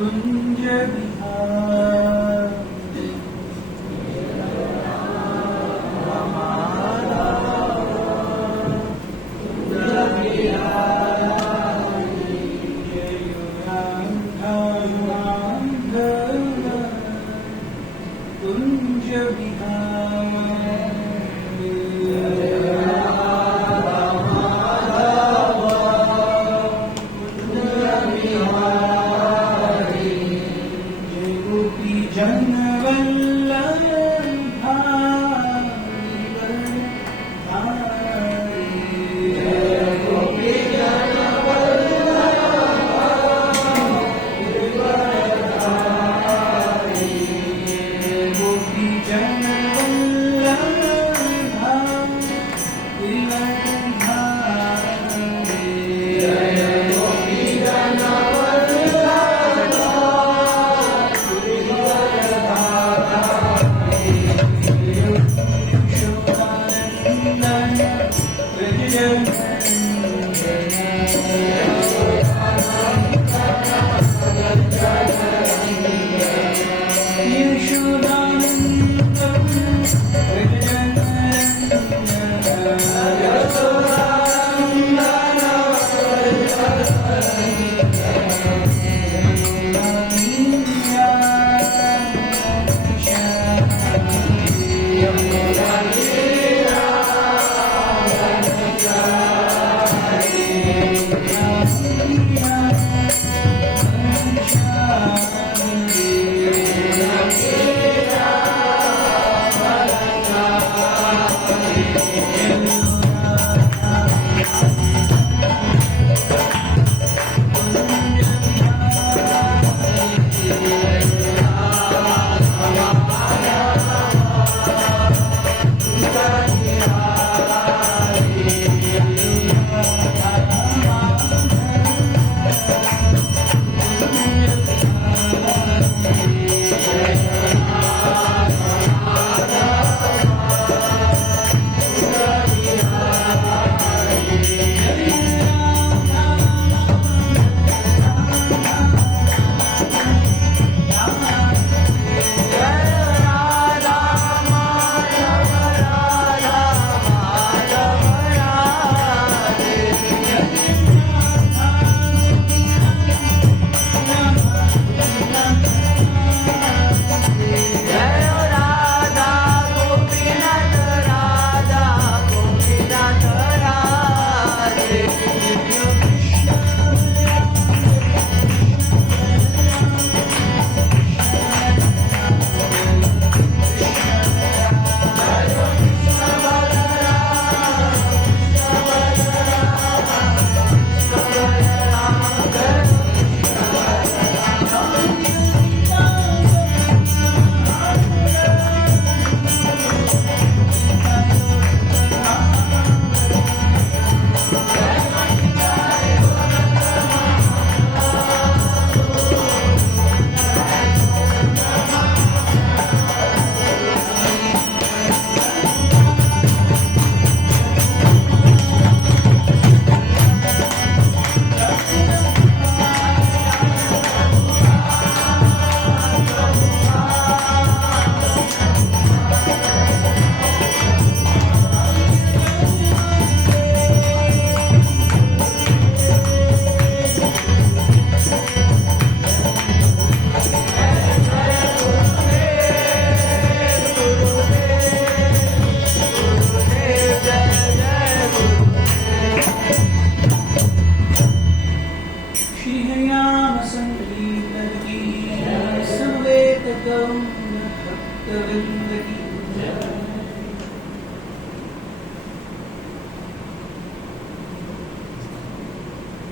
कुंज बिहारी कुंज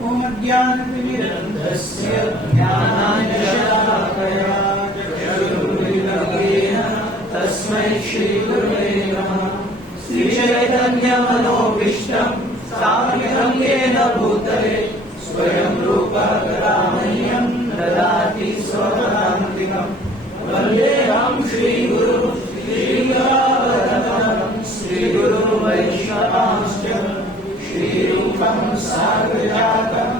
ओम ज्ञानतिमिरन्धस्य ज्ञानाञ्जनशलाकया चक्षुरुन्मीलितं तस्मै श्रीगुरुवे नमः। श्रीचैतन्यमनोभीष्टं स्थापितं येन भूतले स्वयं रूपः कदामह्यं ददाति स्वपदान्तिकम्। वन्देऽहं श्रीगुरुं श्रीगुरुवरदं श्रीगुरुवैष्णवांश्च श्रीरूपं साग्रजातं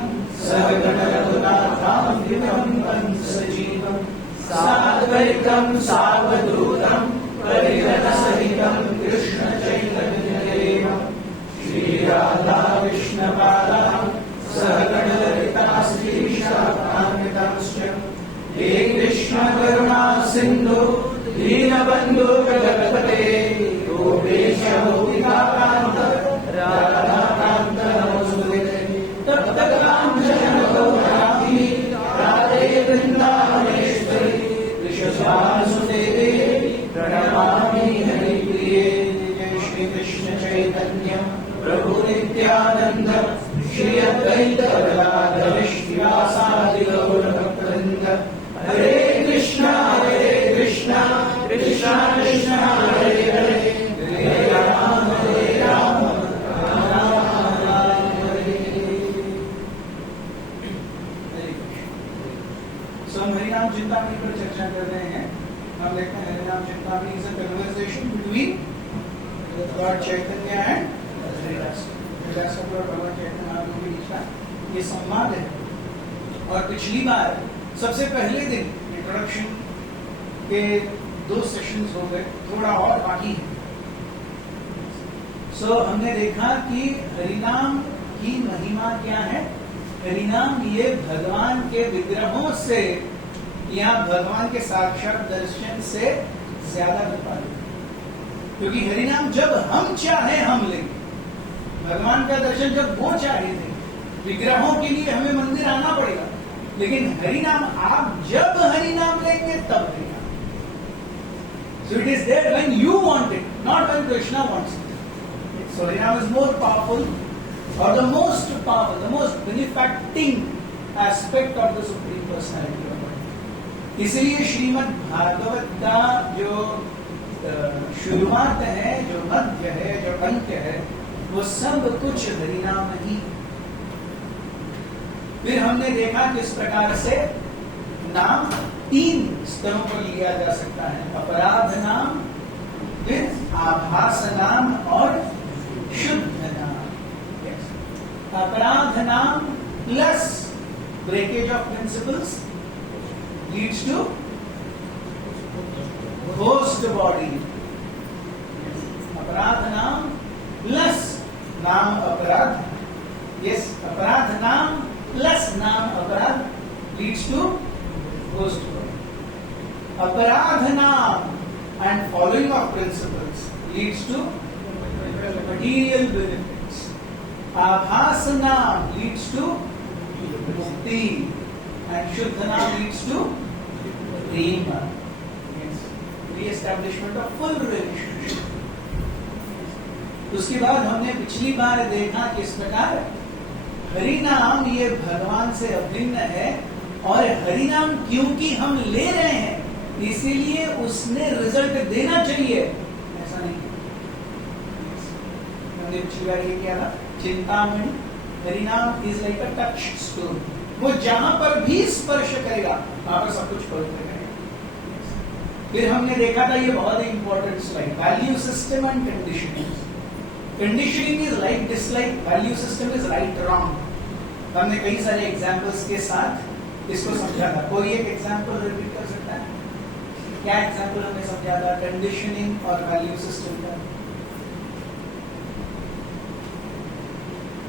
सगणरघुनाथान्वितं वन्दे। साद्वैतं सावधूतं परिजनसहितं कृष्ण चैतन्यदेवं श्री राधा कृष्ण पादां सहगण ललिता श्रीशाखान्वितांश्च हे कृष्ण करुणा सिन्धु दीनबन्धु जगत्पते गोपेश गोपिकान्त राधाकान्त नमोस्तुते तप्त काञ्चन गौराङ्गी राधे वृन्दावनेश्वरी वृषभानुसुते प्रणमामि हरिप्रिये जय श्री कृष्ण चैतन्य प्रभु नित्यानंद श्री अद्वैत गदाधर श्रीवासादि गौर भक्तवृंद हरे कृष्णा कृष्णा कृष्णा हरे हरे हरे राम राम राम हरे। सो हम हरिनाम चिंतामणि पर चर्चा कर रहे हैं। हम देखते हैं हरिनाम Chintamani is a conversation between Lord Chaitanya and भगवान चैतन्य के बीच का ये संवाद है। और पिछली बार सबसे पहले दिन इंट्रोडक्शन के 2 सेशंस हो गए, थोड़ा और बाकी है। सो हमने देखा कि हरिनाम की महिमा क्या है। हरिनाम ये भगवान के विग्रहों से या भगवान के साक्षात दर्शन से ज्यादा कृपालु, क्योंकि हरिनाम जब हम चाहे हम लेंगे। भगवान का दर्शन जब वो चाहे थे, विग्रहों के लिए हमें मंदिर आना पड़ेगा, लेकिन हरिनाम आप जब हरिनाम लेंगे तब लेगा। So it is there when you want it, not when Krishna wants it. So Harinam is more powerful, or the most powerful, the most benefacting aspect of the Supreme Personality of God. इसलिए श्रीमद् भागवत का जो शुरुआत है, जो मध्य है, जो अंत है, वो सब कुछ हरिनाम ही। फिर हमने देखा किस प्रकार से नाम 3 स्तरों पर लिया जा सकता है। अपराध नाम, फिर आभास नाम और शुद्ध नाम। अपराध नाम plus breakage of principles leads to ghost body. अपराध नाम प्लस नाम अपराध, यस, अपराध नाम प्लस नाम अपराध लीड्स टू घोस्ट बॉडी। अपराध नाम and following of principles leads to material benefits. Abhasana leads to mukti and Shuddhana leads to prema, re-establishment of full relationship. उसके बाद हमने पिछली बार देखा किस प्रकार हरिनाम ये भगवान से अभिन्न है, और हरिनाम क्योंकि हम ले रहे हैं इसीलिए उसने रिजल्ट देना चाहिए, ऐसा नहीं। हमने पिछली बार ये किया था, चिंतामणि हरिनाम is like a touch stone, वो जहां पर भी स्पर्श करेगा वहां पर सब कुछ पवित्र करेगा। फिर हमने देखा था ये बहुत ही important slide, value system and conditioning. Conditioning is like dislike, value system is right wrong. हमने कई सारे एग्जाम्पल्स के साथ इसको समझा था। कोई एक एग्जाम्पल रिपीट कर सकता है? क्या एग्जाम्पल हमने समझा था कंडीशनिंग और वैल्यू सिस्टम का?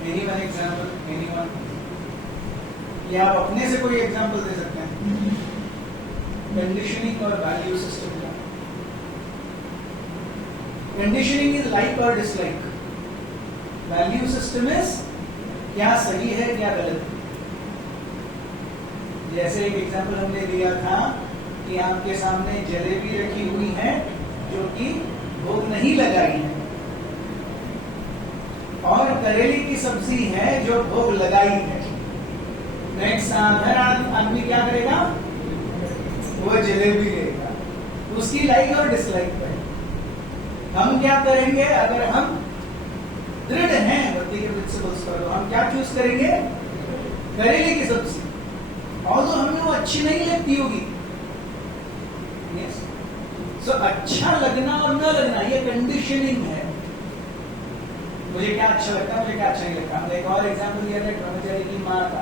Anyone example, anyone? या आप अपने से कोई एग्जाम्पल दे सकते हैं कंडीशनिंग और वैल्यू सिस्टम का? कंडीशनिंग इज लाइक और डिसलाइक, वैल्यू सिस्टम इज क्या सही है क्या गलत है। जैसे एक एग्जाम्पल हमने दिया था कि आपके सामने जलेबी रखी हुई है जो कि भोग नहीं लगाई है, और करेले की सब्जी है जो भोग लगाई है। नेक्स्ट साधारण आदमी क्या करेगा? वो जलेबी लेगा, उसकी लाइक और डिसलाइक पे। हम क्या करेंगे? अगर हम दृढ़ हैं भक्ति के प्रिंसिपल्स पर, तो हम क्या चूज करेंगे? करेले की सब्जी, और तो हमें वो अच्छी नहीं लगती होगी। सो अच्छा लगना और न लगना ये कंडीशनिंग है। मुझे क्या अच्छा लगता है, मुझे क्या अच्छा नहीं लगता। हमने एक और एग्जाम्पल दिया था ब्रह्मचारी की माँ का।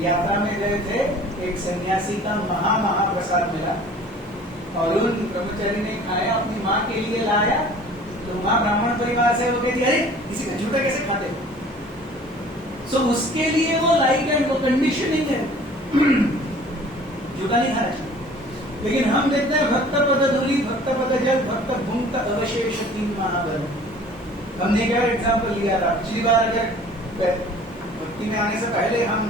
यात्रा में गए थे, एक सन्यासी का महाप्रसाद मिला और उन ब्रह्मचारी ने खाया, अपनी माँ के लिए लाया, तो माँ ब्राह्मण परिवार से वो कहती अरे किसी का झूठा कैसे खाते हो? सो उसके लिए वो लाइक एंड वो कंडीशनिंग है, झूठा नहीं खाना चाहिए। लेकिन हम देखते हैं भक्त पद धूलि, भक्त पद जल, भक्त भूंक्त अवशेष तीन महाबल। हमने एक एग्जाम्पल लिया था पिछली बार, अगर भक्ति में आने से पहले हम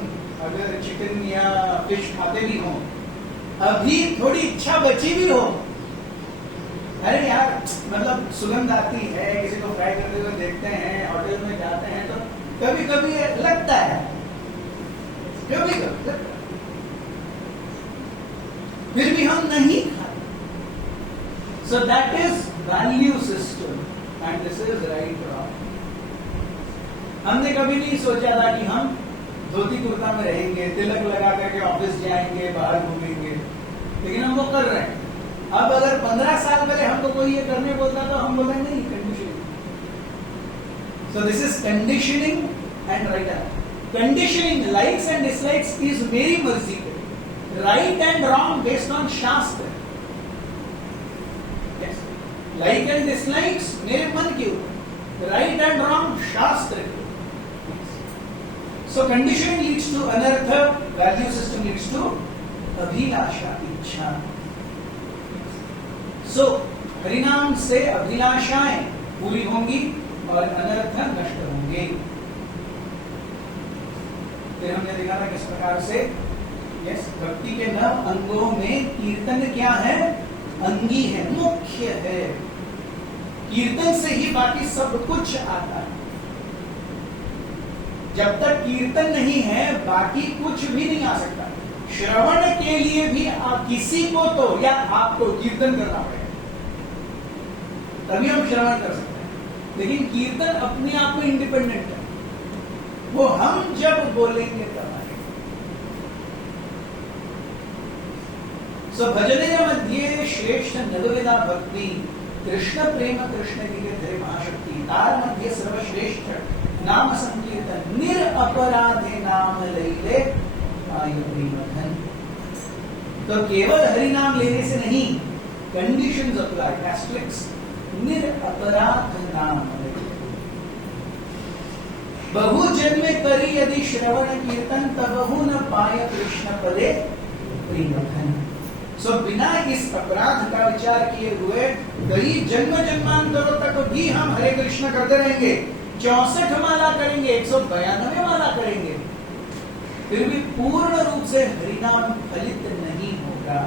अगर चिकन या फिश खाते भी हों, अभी थोड़ी इच्छा बची भी हो, अरे यार मतलब सुगंध आती है, किसी को फ्राई करते हुए देखते हैं, होटल में जाते हैं, तो कभी कभी लगता है, कभी कभी लगता है, फिर भी हम नहीं खाते। So that is value system and this is right wrong. हमने कभी नहीं सोचा था कि हम धोती कुर्ता में रहेंगे, तिलक लगा करके ऑफिस जाएंगे, बाहर घूमेंगे, लेकिन हम वो कर रहे हैं। अब अगर 15 साल पहले हमको कोई ये करने बोलता तो हम बोलेंगे नहीं, conditioning. So this is conditioning and right. Conditioning likes and dislikes is मेरी मर्जी, right and wrong based on शास्त्र। लाइक एंड डिसलाइक्स मेरे मन के ऊपर, राइट एंड रॉन्ग शास्त्र के ऊपर। सो कंडीशनिंग लीड्स टू अनर्थ, वैल्यू सिस्टम लीड्स टू अभिलाषा, इच्छा। सो परिणाम से अभिलाषाएं पूरी होंगी और अनर्थ नष्ट होंगे। फिर हमने देखा था किस प्रकार से भक्ति के 9 अंगों में कीर्तन क्या है? अंगी है, मुख्य है। कीर्तन से ही बाकी सब कुछ आता है। जब तक कीर्तन नहीं है बाकी कुछ भी नहीं आ सकता। श्रवण के लिए भी किसी को तो या आपको कीर्तन करना पड़ेगा, तभी हम श्रवण कर सकते हैं। लेकिन कीर्तन अपने आप में इंडिपेंडेंट है, वो हम जब बोलेंगे तब आएगा। सो भजने मध्ये श्रेष्ठ नवविधा भक्ति, कृष्ण प्रेम कृष्ण गिरिधरे महाशक्ति, तार मध्य सर्वश्रेष्ठ नाम संकीर्तन, निरअपराधे नाम लैले आय प्रेमधन। तो केवल हरि नाम लेने से नहीं, कंडीशंस अप्लाई, एस्ट्रिक्स, निरअपराध नाम लैले। बहु जन्मे करी यदि श्रवण कीर्तन, तबहु न पाय कृष्ण पदे प्रेमधन। सो बिना इस अपराध का विचार किए हुए कई जन्म जन्मांतरों तक भी हम हरे कृष्ण करते रहेंगे, 64 माला करेंगे, 192 माला करेंगे, फिर भी पूर्ण रूप से हरिनाम फलित नहीं होगा।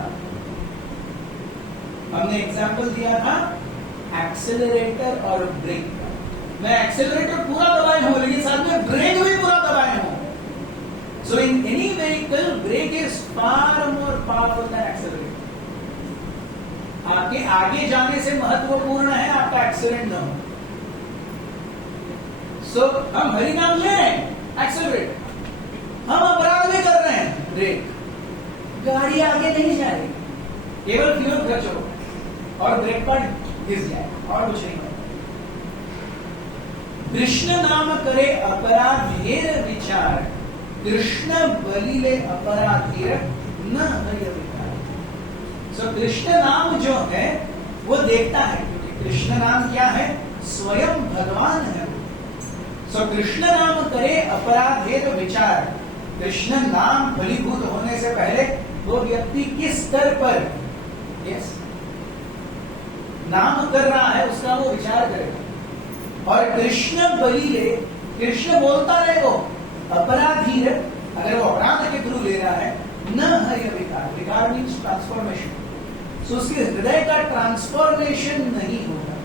हमने एग्जाम्पल दिया था एक्सेलरेटर और ब्रेक का। मैं एक्सेलरेटर पूरा दबाए हूं, लेकिन साथ में ब्रेक भी पूरा दबाए हूं। So in any vehicle, brake is far more powerful than accelerator. आपके आगे जाने से महत्वपूर्ण है आपका एक्सीडेंट न हो। So हम हरि नाम ले रहे हैं, एक्सेलरेटर, हम अपराध भी कर रहे हैं, ब्रेक, गाड़ी आगे नहीं जा रही, केवल फ्यूल खर्च हो और ब्रेक पर घिस जाए और कुछ नहीं होगा। कृष्ण नाम करे अपराधेर विचार, कृष्ण बलिले अपराधीर न हरि विकार। सो कृष्ण नाम जो है वो देखता है, क्योंकि कृष्ण नाम क्या है? स्वयं भगवान है। सो कृष्ण नाम करे अपराधेर विचार, कृष्ण नाम फलीभूत होने से पहले वो व्यक्ति किस स्तर पर नाम कर रहा है उसका वो विचार करेगा। और कृष्ण बलिले, कृष्ण बोलता रहे वो अपराधी है, अगर वो अपराध के थ्रू ले रहा है, न हरि विकार, विकार मीन्स ट्रांसफॉर्मेशन, सो उसके हृदय का ट्रांसफॉर्मेशन नहीं होगा।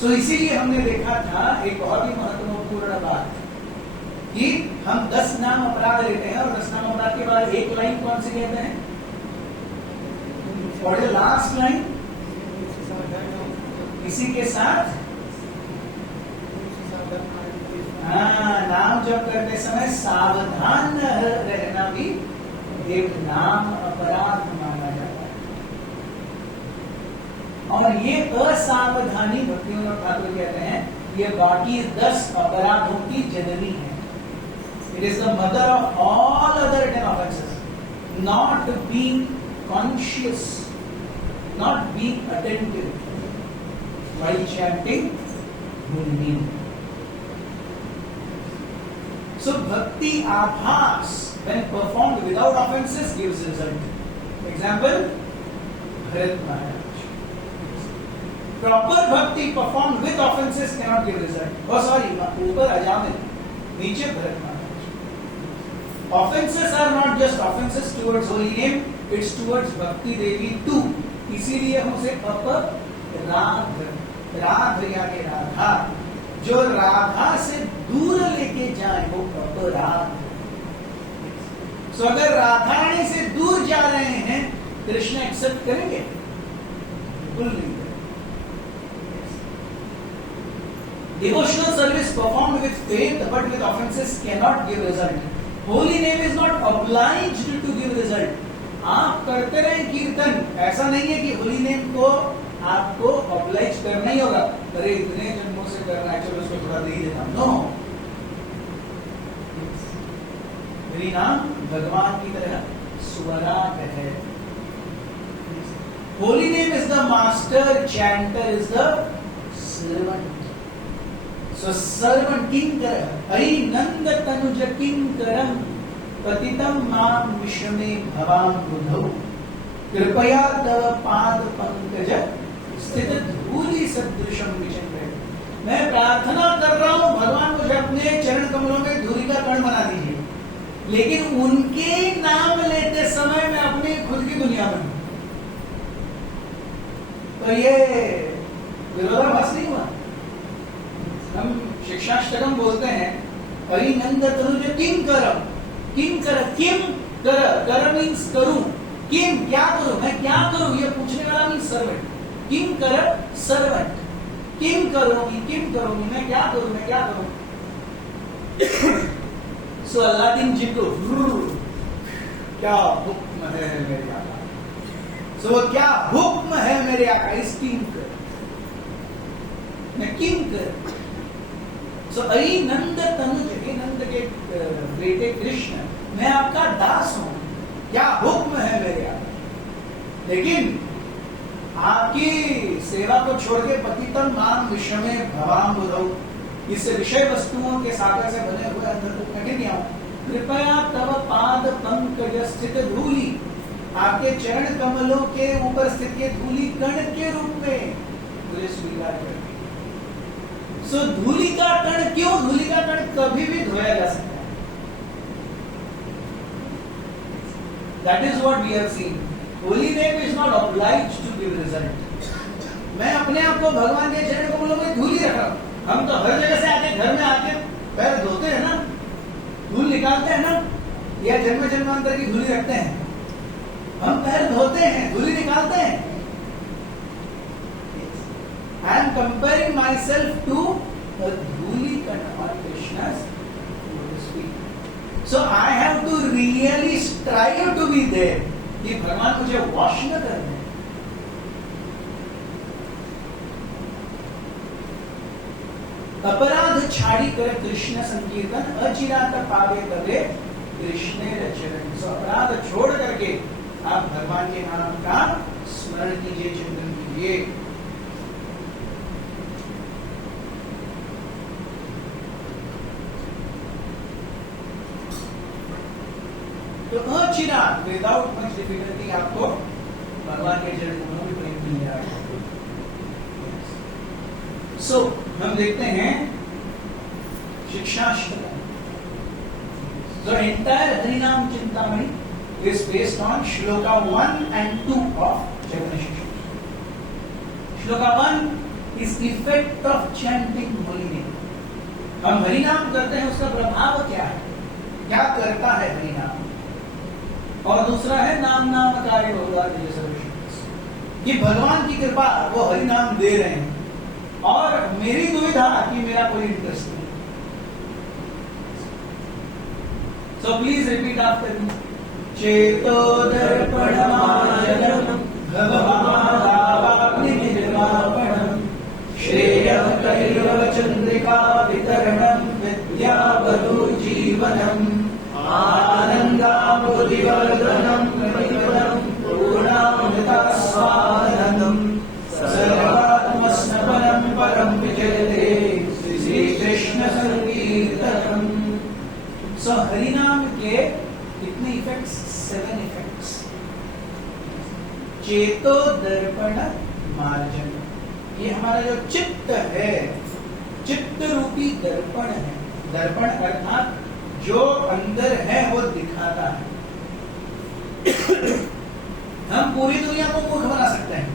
सो इसीलिए हमने देखा था एक बहुत ही महत्वपूर्ण बात कि हम 10 नाम अपराध लेते हैं और 10 नाम अपराध के बाद एक लाइन कौन सी कहते हैं? और लास्ट लाइन इसी के साथ नाम जप करते समय सावधान रहना भी एक नाम अपराध माना जाता है। और ये असावधानी भक्तिविनोद ठाकुर कहते हैं ये बाकी 10 अपराधों की जननी है। It is the mother of all other 10 offenses. Not being conscious, not being attentive while chanting holy name. So bhakti abhas, when performed without offenses, gives result. Example, Bharat Maharaj. Proper bhakti performed with offenses cannot give result. Oh sorry, ऊपर अजामिल, नीचे Bharat Maharaj. Offenses are not just offenses towards holy name, it's towards Bhakti Devi too. इसीलिए हम उसे अपराध, राध यानी राधा, जो राधा से दूर लेके जाए वो अपराध। सो अगर राधारानी से दूर जा रहे हैं, कृष्ण एक्सेप्ट करेंगे? बिल्कुल नहीं करेंगे। Devotional service performed with faith but with offenses cannot give result. Holy name is not obliged to give result. आप करते रहे कीर्तन, ऐसा नहीं है कि होली नेम को आपको ऑब्लाइज करना ही होगा। अरे इतने जन्मों से करना है, चलो उसको थोड़ा दे ही देता हूं। नो, मेरी नाम भगवान की तरह स्वराग है। Holy name is the master, chanter is the servant. So servant किंकर, हरि नंद तनुज किंकरम पतितम माम विश्वमे भवाम बुधौ कृपया तव पाद पंकज स्थित धूलि सदृशम विचिन्त्य। मैं प्रार्थना कर रहा हूं भगवान मुझे अपने चरण कमलों में धूलि का कण बना दीजिए, लेकिन उनके नाम लेते समय मैं अपनी खुद की दुनिया में हूं। तो ये विरोधाभास नहीं हुआ? हम शिक्षाष्टकम बोलते हैं, परिनंद तनुज किंकरम, किंकर किम कर, कर मीन्स करूं, किम क्या करूं, मैं क्या करूं, ये पूछने वाला मीन्स सर्वेंट। किम कर सर्वेंट, किम करूंगी, किम करूंगी, मैं क्या करूं, मैं क्या करूं। सो अल्लादीन जी को क्या हुक्म है मेरे आका, सो क्या हुक्म है मेरे आका, इस किम कर, मैं किम कर। सो अरे नंद तनुज, हे नंद के बेटे कृष्ण, मैं आपका दास हूं, क्या हुक्म है मेरे आका। लेकिन आपकी सेवा को छोड़ के पतितम माम विश्वमे भवाम बुधौ, इससे विषय वस्तुओं के सागर से बने हुए अंदर तक मैं गिर गया हूं। कृपया तव पाद पंकज स्थित धूलि, आपके चरण कमलों के ऊपर स्थित के धूलि कण के रूप में मुझे स्वीकार कर। सो धूलि का कण क्यों? धूलि का कण कभी भी धोया जा सकता है। That is what we have seen. Holy name is not obliged to give result. मैं अपने आप को भगवान के चरण कमलों में धूलि रख रहा हूं। हम तो हर जगह से आके घर में आके पैर धोते हैं ना, धूल निकालते हैं ना, या जन्म जन्मांतर की धूलि रखते हैं। हम पैर धोते हैं, धूलि निकालते हैं। I am comparing myself to a धूलि कण on Krishna's feet. So I have to really strive to be there. कि भगवान मुझे वॉश न कर दे। अपराध छाड़ी कर कृष्ण संकीर्तन, अचिरात पावे तबे कृष्ण चरण। सो अपराध छोड़ करके आप भगवान के नाम का स्मरण कीजिए, चिंतन कीजिए। तो अचिरात, विदाउट मच डिफिकल्टी आपको भगवान के चरण कमलों में प्रेम मिल जाएगा। सो हम देखते हैं शिक्षाष्टकम। The entire Harinam Chintamani is based on Shloka 1 and 2 of Chaitanya Shiksha। Shloka 1 is effect of chanting holy name। हम हरिनाम करते हैं, उसका प्रभाव क्या है, क्या करता है हरिनाम। और दूसरा है नाम नाम कार्य भगवान कि भगवान की कृपा, वो हरिनाम दे रहे हैं। और मेरी दुविधा कि मेरा कोई इंटरेस्ट नहीं। So please repeat after me. चेतो दर्पणमायनम भवभावाग्नि निर्वापणम श्रेयः कैरव चंद्रिका वितरणम विद्यावधू जीवनम आनन्दामृतिवर्धनं प्रतिपदं पूर्णामृतस्वादनं सर्वात्मस्नपनं परं विजयते श्रीकृष्ण संकीर्तनम्। सो हरिनाम के कितने इफेक्ट्स? 7 इफेक्ट्स। चेतो दर्पण मार्जन, ये हमारा जो चित्त है, चित्त रूपी दर्पण है। दर्पण अर्थात जो अंदर है वो दिखाता है। हम पूरी दुनिया को मूर्ख बना सकते हैं,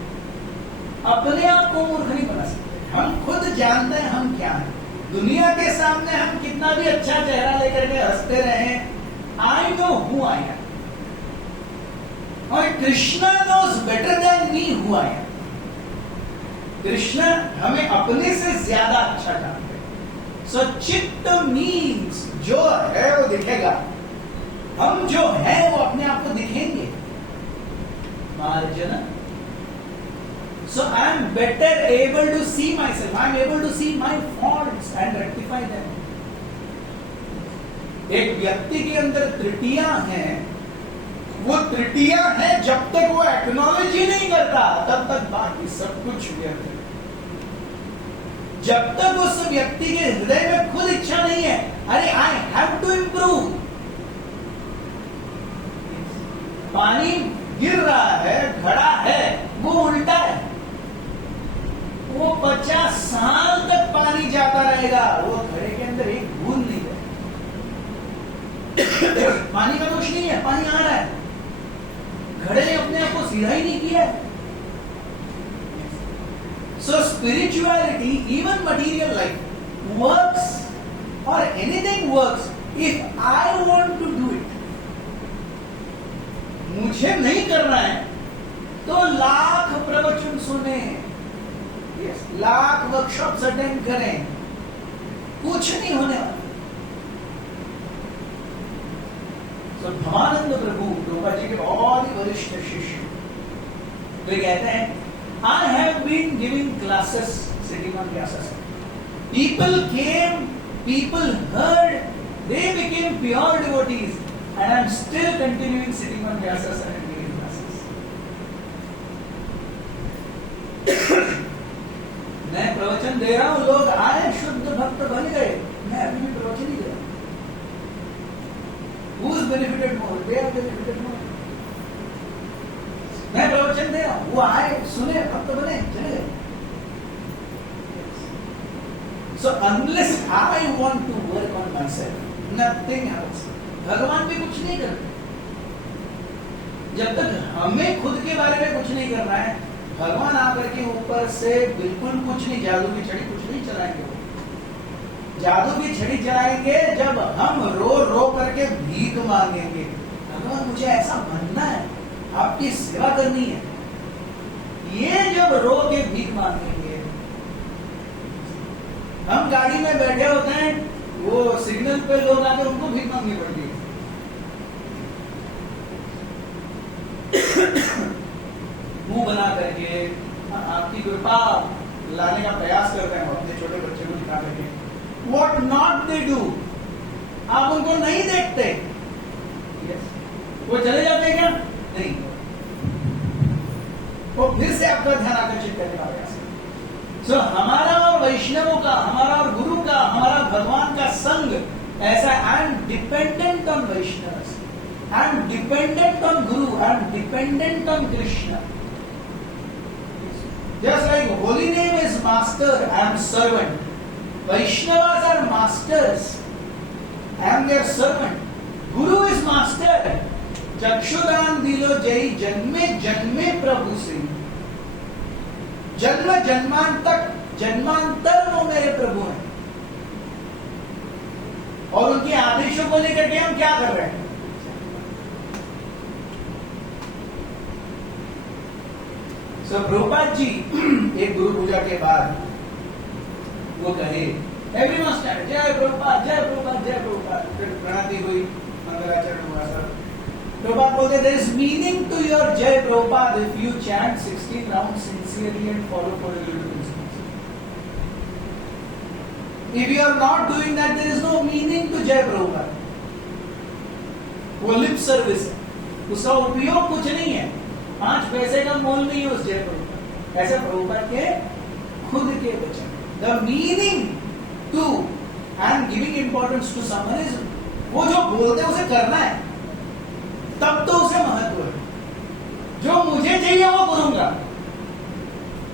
अपने आप को मूर्ख नहीं बना सकते। हम खुद जानते हैं हम क्या हैं। दुनिया के सामने हम कितना भी अच्छा चेहरा लेकर के हंसते रहे, I know who I am, और Krishna knows better than me who I am. Krishna हमें अपने से ज्यादा अच्छा जानते हैं। सो चित्त मीन्स जो है वो दिखेगा, हम जो है वो अपने आप को दिखेंगे। मार्जन, so I am better able to see myself, I am able to see my faults and rectify them. एक व्यक्ति के अंदर त्रुटियां हैं, वो त्रुटियां हैं जब तक वो एक्नॉलेज ही नहीं करता तब तक बाकी सब कुछ व्यर्थ है। जब तक उस व्यक्ति के हृदय में खुद इच्छा नहीं है, अरे आई हैव टू इंप्रूव। पानी गिर रहा है, घड़ा है, वो उल्टा है, वो 50 साल तक पानी जाता रहेगा, वो घड़े के अंदर एक बूंद नहीं है। पानी का दोष नहीं है, पानी आ रहा है, घड़े ने अपने आप को सीधा ही नहीं किया है। So spirituality, even material life, works or anything works if I want to do it. मुझे नहीं करना है तो लाख प्रवचन सुने, लाख वर्कशॉप्स अटेंड करें, कुछ नहीं होने वाला। तो भवानंद प्रभु प्रभुपाद जी के बहुत ही वरिष्ठ शिष्य, वे कहते हैं I have been giving classes sitting on Vyasa. People came, people heard, they became pure devotees, and I am still continuing sitting on Vyasa and giving classes. मैं प्रवचन दे रहा हूं, लोग आए, शुद्ध भक्त बन गए, मैं अभी भी प्रवचन ही दे रहा हूं। Who is benefited more? They are benefited more. मैं प्रवचन दे रहा हूं, वो आए, सुने, भक्त बने, चले गए। So unless I want to work on myself, nothing else. भगवान भी कुछ नहीं करते। जब तक हमें खुद के बारे में कुछ नहीं करना है, भगवान आकर के ऊपर से बिल्कुल कुछ नहीं, जादू की छड़ी कुछ नहीं चलाएंगे। जादू की छड़ी चलाएंगे जब हम रो रो करके भीख मांगेंगे, भगवान मुझे ऐसा बनना है, आपकी सेवा करनी है। ये जब रो के भीख मांगेंगे, हम गाड़ी में बैठे होते हैं, वो सिग्नल पे लोग आके उनको भीख मांगनी पड़ती है। मुंह बना करके आपकी कृपा लाने का प्रयास करते हैं अपने छोटे बच्चे को दिखा करके। What not they do, आप उनको नहीं देखते। वो चले जाते हैं क्या? नहीं, वो फिर से आपका ध्यान आकर्षित करने का प्रयास। सो हमारा और वैष्णवों का, हमारा और गुरु का, हमारा भगवान का संग ऐसा, I am dependent on Vaishnava, I am dependent on guru, I am dependent on Krishna. Just like holy name is master, I am servant. Vaishnavas are masters, I am their servant. Guru is master. चक्षुदान दिलो जय जन्मे जन्मे प्रभु से, जन्म जन्मांतर वो मेरे प्रभु हैं। और उनके आदेशों को लेकर के हम क्या कर रहे हैं? सो प्रभुपाद जी एक गुरु पूजा के बाद वो कहे, एवरीवन स्टैंड, जय प्रभुपाद, जय प्रभुपाद, जय प्रभुपाद। फिर प्रणति हुई, मंगलाचरण हुआ सब। प्रभुपाद बोलते, there is meaning to your Jai Prabhupada if you chant 16 rounds sincerely and follow for a little principles. If you are not doing that, there is no meaning to Jai Prabhupada. वो lip service है, उसका उपयोग कुछ नहीं है, 5 पैसे का मोल नहीं है उस जय प्रभुपाद। ऐसे प्रभुपाद के खुद के वचन। The meaning to I am giving importance to someone is, वो जो बोलते हैं उसे करना है, तब तो उसे महत्व है। जो मुझे चाहिए वो करूंगा,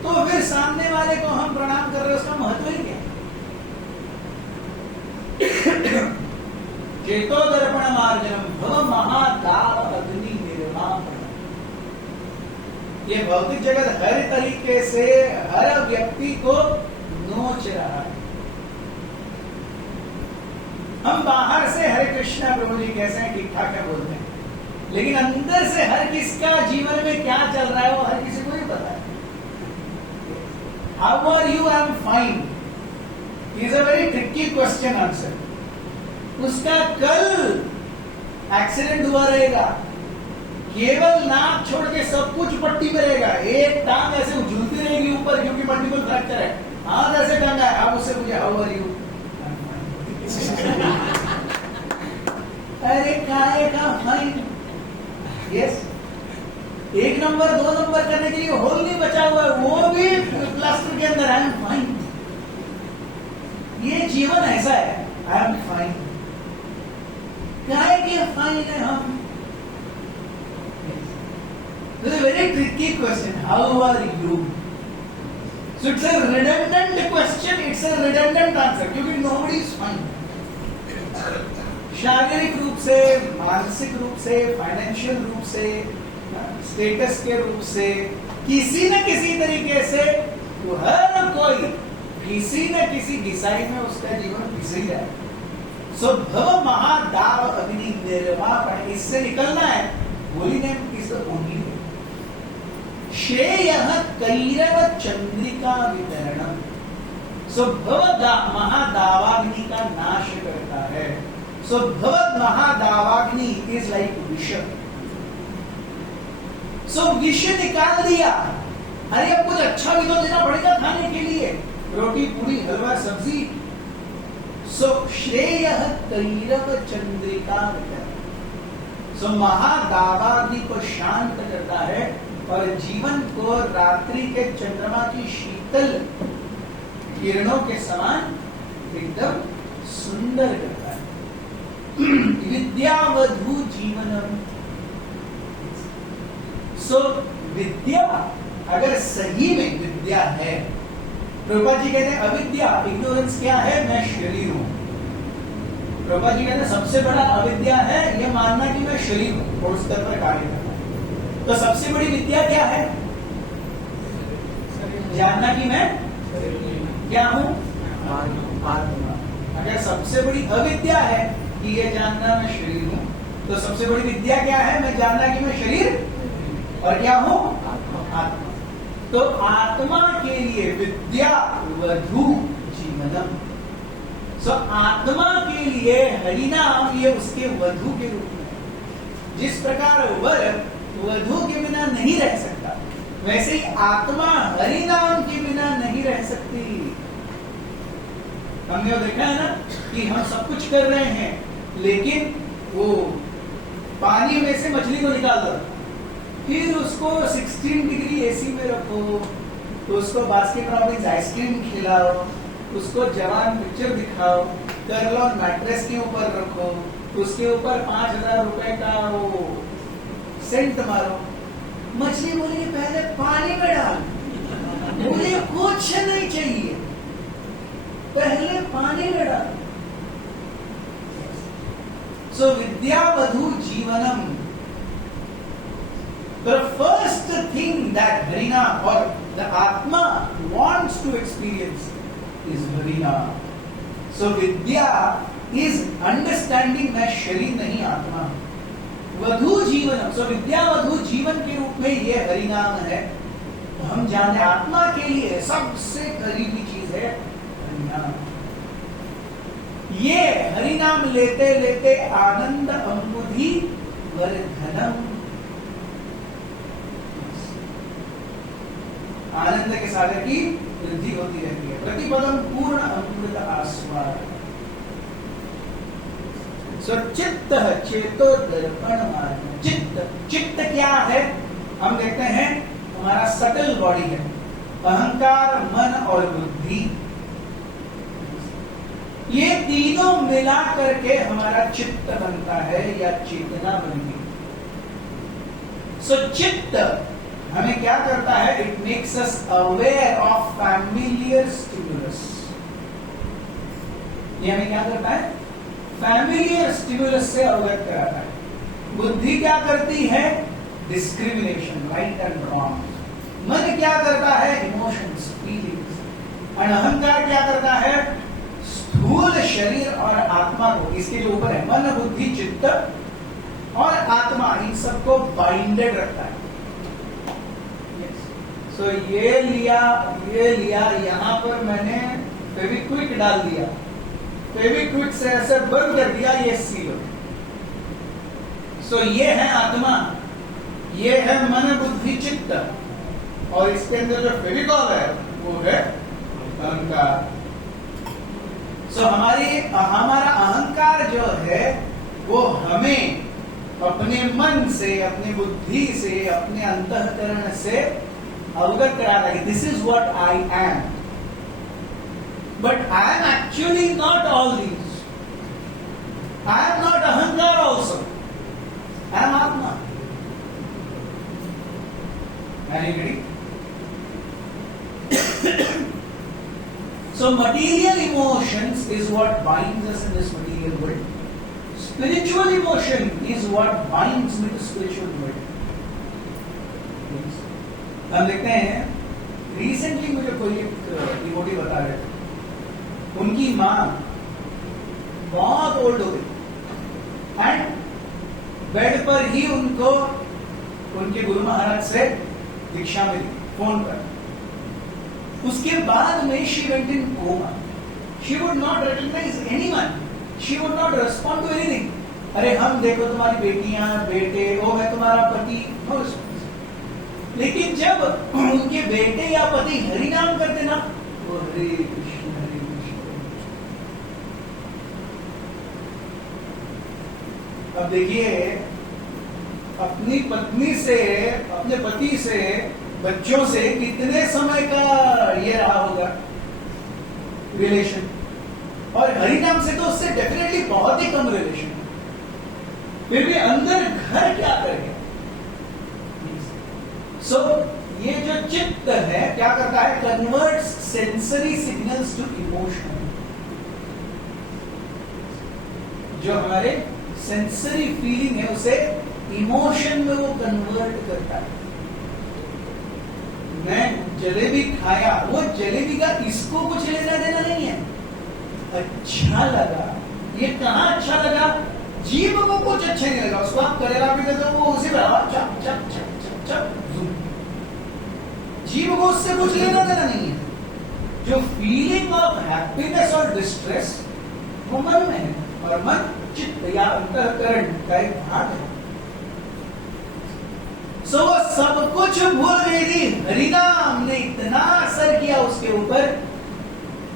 तो फिर सामने वाले को हम प्रणाम कर रहे हैं, उसका महत्व ही क्या? चेतो दर्पण मार्जनम भव महादाव अग्नि निर्वापणम। ये भौतिक जगत हर तरीके से हर व्यक्ति को नोच रहा है। हम बाहर से हरे कृष्णा प्रभु जी कैसे हैं, ठीक ठाक है बोलते हैं, लेकिन अंदर से हर किसका जीवन में क्या चल रहा है वो हर किसी को ही पता है। How are you? I am fine. Is a very tricky question answer. उसका कल एक्सीडेंट हुआ रहेगा, केवल नाक छोड़ के सब कुछ पट्टी में रहेगा, एक टांग ऐसे उछलती रहेगी ऊपर क्योंकि मल्टीपल फ्रैक्चर है, हाथ ऐसे टंगा है, आप उससे पूछे हाउ आर यू, अरे काहे का फाइन, यस, 1 नंबर 2 नंबर करने के लिए होल नहीं बचा हुआ है, वो भी प्लास्टर के अंदर आई एम फाइन। ये जीवन ऐसा है, आई एम फाइन, काहे के फाइन है हम? This is a very tricky question. How are you? So it's a redundant question. It's a redundant answer क्योंकि nobody is fine. शारीरिक रूप से, मानसिक रूप से, फाइनेंशियल रूप से, स्टेटस के रूप से, किसी न किसी तरीके से तो हर कोई किसी न किसी घिसाई में उसका जीवन घिस ही रहा है। सो भव महादाव अग्नि निर्वापण, इससे निकलना है। Holy name is the only way. श्रेयः कैरव चंद्रिका वितरणम। सो भव महादावाग्नि का नाश करता है। सो भव महादावाग्नि इज लाइक विष। सो विष निकाल दिया, अरे अब कुछ अच्छा भी तो देना पड़ेगा खाने के लिए, रोटी पूरी हलवा सब्जी। सो श्रेयः कैरव चंद्रिका वितरणम। सो महादावाग्नि को शांत करता है और जीवन को रात्रि के चंद्रमा की शीतल किरणों के समान एकदम सुंदर करता है। विद्यावधू जीवनम। सो विद्या अगर सही में विद्या है, प्रभुपाद जी कहते हैं अविद्या, इग्नोरेंस क्या है? मैं शरीर हूं। प्रभुपाद जी कहते हैं सबसे बड़ा अविद्या है यह मानना कि मैं शरीर हूं और उस स्तर पर कार्य करना। तो सबसे बड़ी विद्या क्या है? जानना कि मैं क्या हूं, आत्मा। अगर सबसे बड़ी अविद्या है कि ये जानना मैं शरीर हूं, तो सबसे बड़ी विद्या क्या है? मैं जानना कि मैं शरीर और क्या हूं, आत्मा। तो आत्मा के लिए विद्या वधू जीवनम। सो आत्मा के लिए हरिनाम ये उसके वधू के रूप में। जिस प्रकार वर वधू के बिना नहीं रह सकता, वैसे ही आत्मा हरिनाम के बिना नहीं रह सकती। हमने वो देखा है ना कि हम सब कुछ कर रहे हैं, लेकिन वो पानी में से मछली को निकाल दो, फिर उसको 16 डिग्री एसी में रखो, तो उसको बास्केट रॉबिन्स आइसक्रीम खिलाओ, उसको जवान पिक्चर दिखाओ, कर्लॉन मैट्रेस के ऊपर रखो, उसके ऊपर 5000 रुपए का वो सेंट मारो। मछली बोलेगी पहले पानी में डाल, मुझे कुछ नहीं चाहिए, पहले पानी में डाल। सो विद्यावधू जीवनम। The first thing that Harina or the Atma wants to experience is Harina. So Vidya is understanding मैं शरीर नहीं आत्मा। वधू जीवनम। सो विद्या वधू जीवन के रूप में ये हरिनाम है। तो हम जाने आत्मा के लिए सबसे करीबी चीज है हरिनाम। ये हरिनाम लेते लेते आनंद अंबुधि वर्धनम, आनंद के सागर की वृद्धि होती रहती है। प्रतिपदम पूर्ण अमृत आस्वाद। सो चित्त चेतो दर्पण मार्ग। चित्त, चित्त क्या है? हम देखते हैं हमारा सटल बॉडी है, अहंकार, मन और बुद्धि, ये तीनों मिला करके हमारा चित्त बनता है या चेतना बनती है। सो चित्त हमें क्या करता है? It makes us aware of familiar stimulus. ये हमें क्या करता है? फैमिलियर स्टिमुलस से अवगत कराता है। बुद्धि क्या करती है? Discrimination, right and wrong. मन क्या करता है? Emotions, feelings. और अहंकार क्या करता है? स्थूल शरीर और आत्मा को, इसके जो ऊपर है मन, बुद्धि, चित्त और आत्मा, इन सबको बाइंडेड रखता है। सो ये लिया, यहां पर मैंने फेविक्विक डाल दिया, फेविक्विक से ऐसे बंद कर दिया, ये सील हो। सो ये है आत्मा, ये है मन, बुद्धि, चित्त, और इसके अंदर जो फेविकॉल है वो है अहंकार। सो हमारा अहंकार जो है वो हमें अपने मन से, अपनी बुद्धि से, अपने अंतःकरण से अवगत कराता है, this is what I am. But I am actually not all these. I am not अहंकार ऑल्सो, आई एम आत्मा। Anybody? So material emotions is what binds us in this material world. Spiritual emotion is what binds me to spiritual world. हम देखते हैं, recently मुझे कोई एक devotee बता रहे थे, उनकी माँ बहुत ओल्ड हो गई एंड बेड पर ही उनको उनके गुरु महाराज से दीक्षा मिली फोन पर। उसके बाद में she went in coma. She would not recognize anyone, she would not respond to anything. अरे हम देखो तुम्हारी बेटियां, बेटे, वो है तुम्हारा पति, नो रिस्पॉन्स। लेकिन जब उनके बेटे या पति हरि नाम करते ना, वो हरे कृष्ण हरे कृष्ण। अब देखिए, अपनी पत्नी से, अपने पति से, बच्चों से कितने समय का ये रहा होगा रिलेशन, और हरिनाम से तो उससे डेफिनेटली बहुत ही कम रिलेशन। फिर भी अंदर घर क्या करेगा? सो ये जो चित्त है क्या करता है? Converts sensory signals to emotion. जो हमारे सेंसरी फीलिंग है उसे इमोशन में वो कन्वर्ट करता है। मैं जलेबी खाया, वो जलेबी का इसको कुछ लेना देना नहीं है, अच्छा लगा। ये कहां अच्छा लगा? जीभ को कुछ अच्छा नहीं लगा, उसको आप करेला भी दे दो वो उसी पर चप चप चप चप चप, जीभ को उससे कुछ लेना देना नहीं है। जो फीलिंग ऑफ हैप्पीनेस और डिस्ट्रेस वो मन में है, और मन चित्त या अंतःकरण का एक भाग है। सो वो सब कुछ भूल गई थी, हरिनाम ने इतना असर किया उसके ऊपर।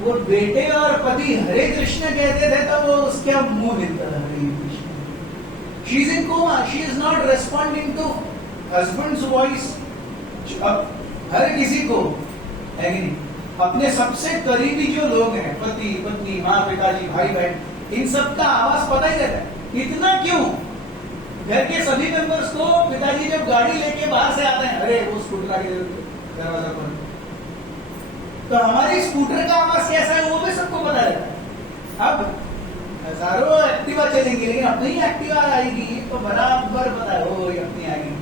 वो बेटे और पति हरे कृष्ण कहते थे तो वो उसके मुंह मिलता था Hare Krishna. She is in coma, she is not responding to husband's voice. अब हर किसी को है कि नहीं, अपने सबसे करीबी जो लोग हैं, पति पत्नी, माँ पिताजी, भाई बहन, इन सबका आवाज पता ही रहता है। इतना क्यों? घर के सभी मेंबर्स को पिताजी जब गाड़ी लेके बाहर से आते हैं, अरे वो स्कूटर आगे दरवाजा खोल, तो हमारी स्कूटर का आवाज कैसा है वो भी सबको पता रहता है। अब हजारों एक्टिवा चलेंगी, लेकिन अपनी एक्टिवा आएगी तो बराबर पता है वो अपनी आएगी।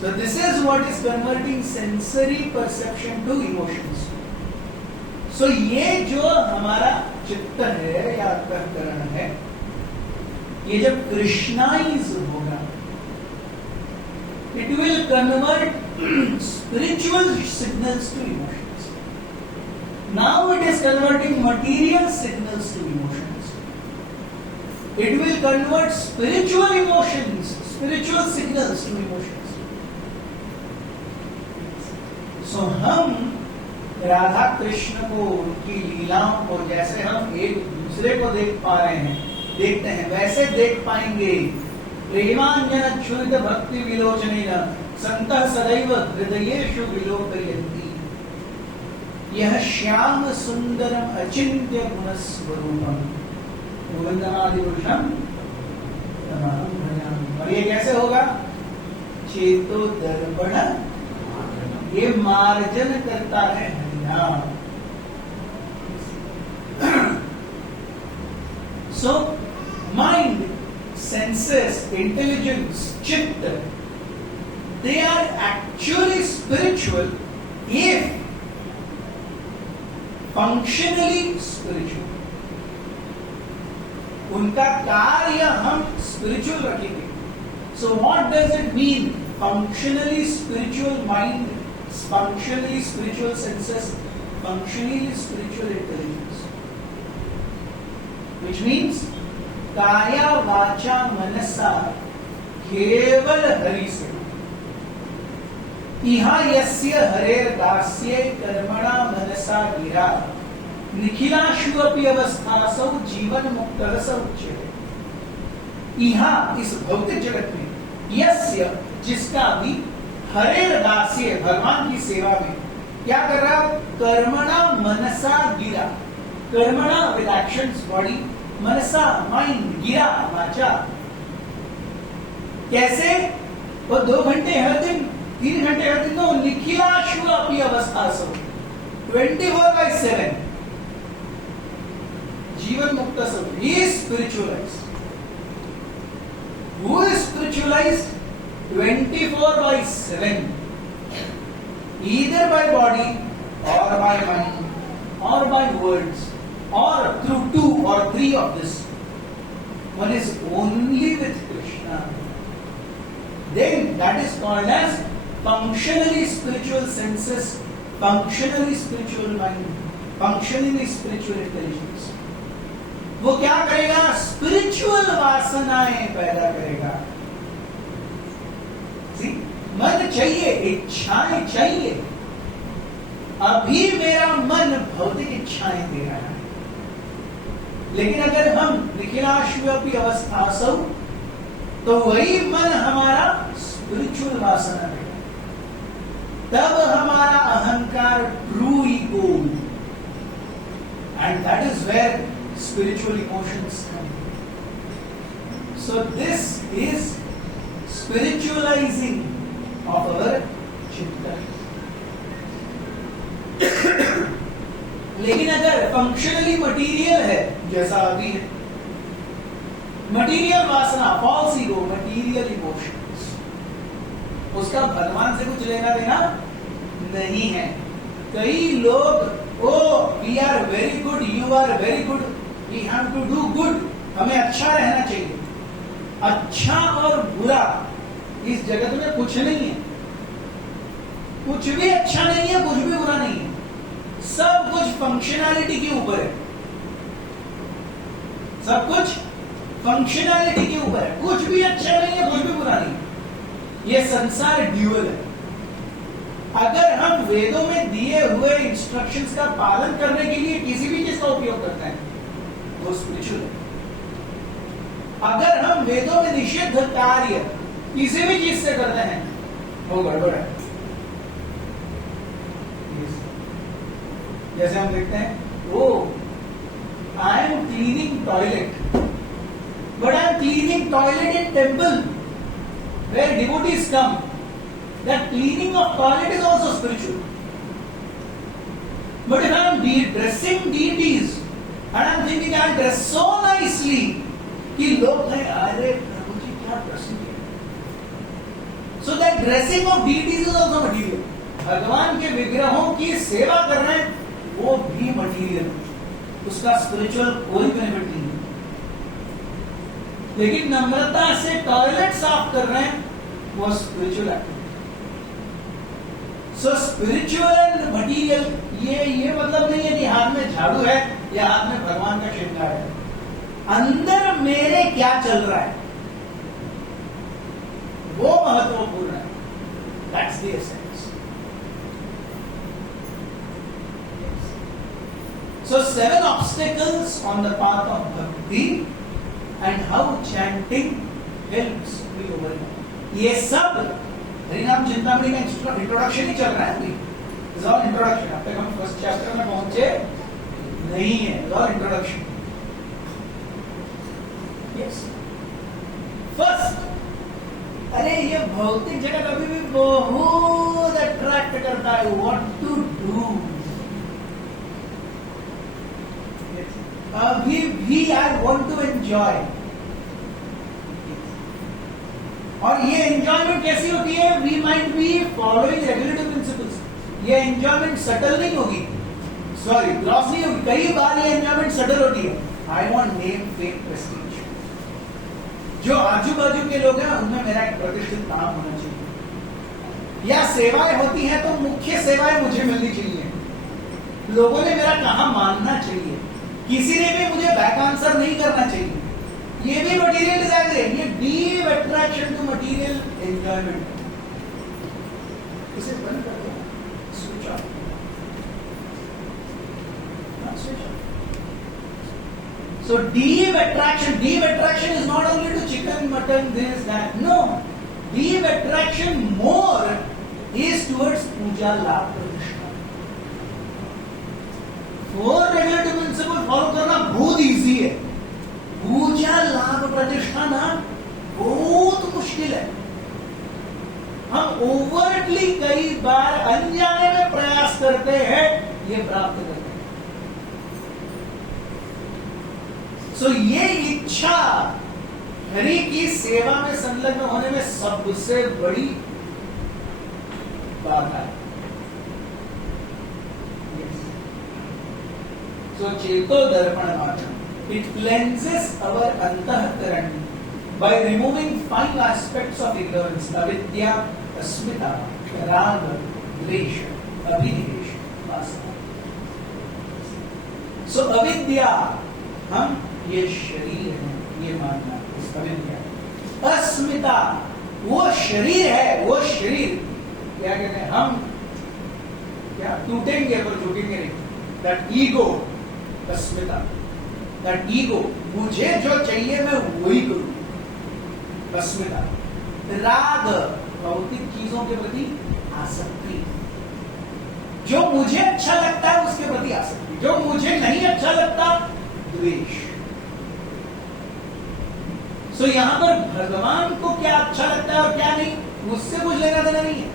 So this is what is converting sensory perception to emotions. So ये जो हमारा चित्त है या अंतःकरण है, ये जब कृष्णाइज होगा, it will convert spiritual signals to emotions. Now it is converting material signals to emotions. It will convert spiritual emotions, spiritual signals to emotions. So हम राधा कृष्ण को, उनकी लीलाओं को जैसे हम एक दूसरे को देख पा रहे हैं, देखते हैं वैसे देख पाएंगे। प्रेमांजन क्षुरित भक्ति विलोचनेन संतः सदैव हृदयेषु विलोकयन्ति। यह श्याम सुंदरम अचिंत्य गुणस्वरूपम गोविंदनादिपुरुषम तमहं भजामि। और ये कैसे होगा? चेतो दर्पण, ये मार्जन करता है हरिनाम। So mind, senses, intelligence, chitta, they are actually spiritual if functionally spiritual. उनका कार्य हम spiritual रखेंगे। So what does it mean? Functionally spiritual mind, functionally spiritual senses, functionally spiritual intelligence. Which means काया वाचा मनसा केवल हरि से। इहा यस्य हरेर दास्ये कर्मणा मनसा गिरा निखिलाशु अपि अवस्थासौ जीवन मुक्तः स उच्यते। इहा इस भौतिक जगत में यस्य जिसका भी हरेर दास्ये भगवान की सेवा में क्या कर रहा? कर्मणा मनसा गिरा, कर्मणा with actions body, Mansa mind, गिरा वाचा। कैसे? वो 2 घंटे हर दिन, 3 घंटे हर दिन, तो निखिलाशु अपि अवस्थासौ 24/7 जीवन मुक्त सब। He is spiritualized. Who is spiritualized? 24/7, either by body or by mind or by words or through 2 or 3 of this. One is only with Krishna. Then that is called as functionally spiritual senses, functionally spiritual mind, functionally spiritual intelligence. वो क्या करेगा? Spiritual वासनाएं पैदा करेगा। See? मन चाहिए, इच्छाएं चाहिए। अभी मेरा मन भौतिक इच्छाएं दे रहा है, लेकिन अगर हम निखिलाश्वपि अवस्थासौ, तो वही मन हमारा स्पिरिचुअल वासना देगा। तब हमारा अहंकार true ego, and that is where spiritual emotions come. So this is spiritualizing of our chitta. लेकिन अगर फंक्शनली मटीरियल है, जैसा अभी है, मटीरियल वासना, फॉल्स ईगो, मटीरियल इमोशंस, उसका भगवान से कुछ लेना देना नहीं है। कई लोग, oh we are very good, you are very good, we have to do good, हमें अच्छा रहना चाहिए। अच्छा और बुरा इस जगत में कुछ नहीं है, कुछ भी अच्छा नहीं है, कुछ भी बुरा नहीं है, सब कुछ फंक्शनैलिटी के ऊपर है, सब कुछ फंक्शनैलिटी के ऊपर है, कुछ भी अच्छा नहीं है, कुछ भी बुरा नहीं है। ये संसार ड्यूअल है। अगर हम वेदों में दिए हुए इंस्ट्रक्शंस का पालन करने के लिए किसी भी चीज का उपयोग करते हैं, वो स्पिरिचुअल है। अगर हम वेदों में निषिद्ध कार्य किसी भी चीज से करते हैं, वो गड़बड़ है। जैसे हम देखते हैं, oh I am cleaning toilet, but I am cleaning toilet in temple where devotees come. That cleaning of toilet is also spiritual. But if I am dressing deities and I am thinking I dress so nicely कि लोग कहें, अरे प्रभु जी क्या dressing है। So that dressing of deities is also material. भगवान के विग्रहों की सेवा कर रहे हैं, वो भी मटीरियल, उसका स्पिरिचुअल कोई बेनिफिट नहीं है। लेकिन नम्रता से टॉयलेट साफ कर रहे हैं, वो spiritual activity. So spiritual and material, ये मतलब नहीं है कि हाथ में झाड़ू है या हाथ में भगवान का श्रृंगार है। अंदर मेरे क्या चल रहा है, वो महत्वपूर्ण है। That's the essence. So 7 obstacles on the path of भक्ति and how chanting helps me overcome. ये सब हरिनाम चिंतामणि का इंट्रोडक्शन ही चल रहा है अभी. It's all introduction. अब तक हम फर्स्ट चैप्टर में पहुंचे नहीं है. It's all introduction. Yes. First, अरे ये भौतिक जगत अभी भी बहुत अट्रैक्ट करता है. What to do? अभी भी I want to enjoy. और ये एंजॉयमेंट कैसी होती है? We might be following regulative principles. ये एंजॉयमेंट सटल नहीं होगी, सॉरी ग्रॉस नहीं होगी. कई बार ये एंजॉयमेंट सटल होती है. I want name fame Prestige. जो आजू बाजू के लोग हैं उनमें मेरा एक प्रतिष्ठित नाम होना चाहिए, या सेवाएं होती हैं तो मुख्य सेवाएं मुझे मिलनी चाहिए. लोगों ने मेरा कहा मानना चाहिए. किसी ने भी मुझे बैक आंसर नहीं करना चाहिए. ये भी मटीरियल डिजायर है. ये deep attraction to material enjoyment. इसे बंद कर दो. Switch off. Switch off. So deep attraction is not only to chicken, mutton, this, that. No. Deep attraction more is towards puja, labh, pratishta. Four regulative principles follow करना बहुत easy है. पूजा लाभ प्रतिष्ठा ना बहुत मुश्किल है. हम ओवरटली कई बार अनजाने में प्रयास करते हैं ये प्राप्त करते हैं. सो ये इच्छा हरि की सेवा में संलग्न होने में सबसे बड़ी बाधा है. सो चेतो दर्पण माध्यम. It cleanses our antahkaran by removing 5 aspects of ignorance: avidya, asmita, raga, dvesha, abhinivesha, vasana. So avidya, हम ये शरीर है ये मानना, इस अविद्या. अस्मिता, वो शरीर है, वो शरीर क्या कहते हैं हम, क्या टूटेंगे पर झुकेंगे नहीं. That ego, Asmita. That ego, मुझे जो चाहिए मैं वही करूं. अस्मिता. राग, भौतिक चीजों के प्रति आसक्ति. जो मुझे अच्छा लगता है उसके प्रति आसक्ति, जो मुझे नहीं अच्छा लगता द्वेष. सो यहां पर भगवान को क्या अच्छा लगता है और क्या नहीं, मुझसे कुछ लेना देना नहीं है.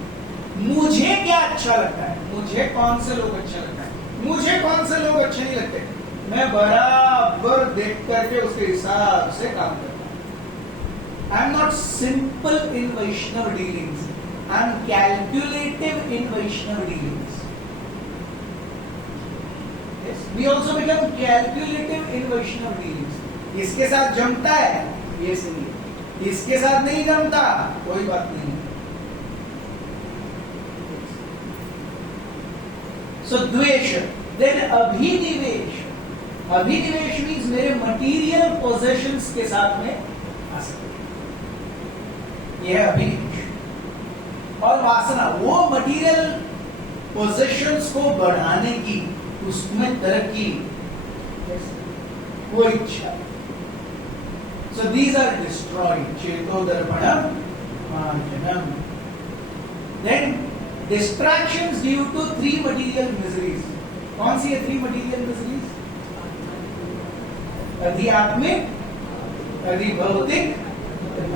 मुझे क्या अच्छा लगता है, मुझे कौन से लोग अच्छा लगता है, मुझे कौन से लोग अच्छे नहीं लगते, मैं बराबर देख करके उसके हिसाब से काम करता हूं. I am not simple in Vaishnava dealings, I am calculative in Vaishnava dealings. We also become calculative in Vaishnava dealings. इसके साथ जमता है ये सही है, इसके साथ नहीं जमता कोई बात नहीं. सो द्वेष. देन अभिनिवेश. अभिनिवेश मीन्स मेरे मटीरियल पोजेशंस के साथ में आ सकते. यह है अभिनिवेश. और वासना, वो मटीरियल पोजेशंस को बढ़ाने की, उसमें तरक्की, वो इच्छा. So these are destroyed. चेतो दर्पणम मार्जनम. Then distractions due to 3 material miseries. कौन सी है 3 मटीरियल मिजरीज? अध्यात्मिक, अधिभौतिक,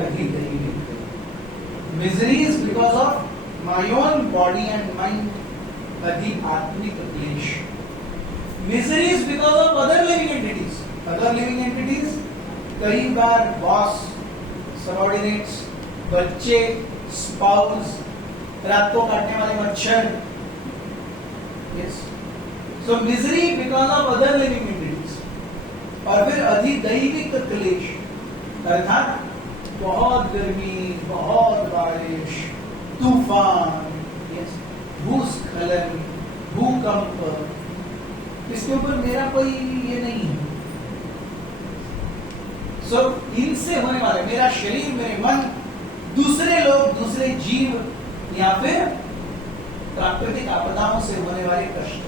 अधिदैविक. Miseries because of my own body and mind, adhyatmik क्लेश. Miseries because of other living entities. Other living entities, कई बार बॉस, सबॉर्डिनेट्स, बच्चे, स्पाउस, रात को काटने वाले मच्छर. Yes. So misery because of other living entities. और फिर अधिदैविक क्लेश, अर्थात बहुत गर्मी, बहुत बारिश, तूफान, भूस्खलन, भूकंप, इसके ऊपर मेरा कोई ये नहीं है. सो इनसे होने वाले, मेरा शरीर, मेरे मन, दूसरे लोग, दूसरे जीव, या फिर प्राकृतिक आपदाओं से होने वाले कष्ट,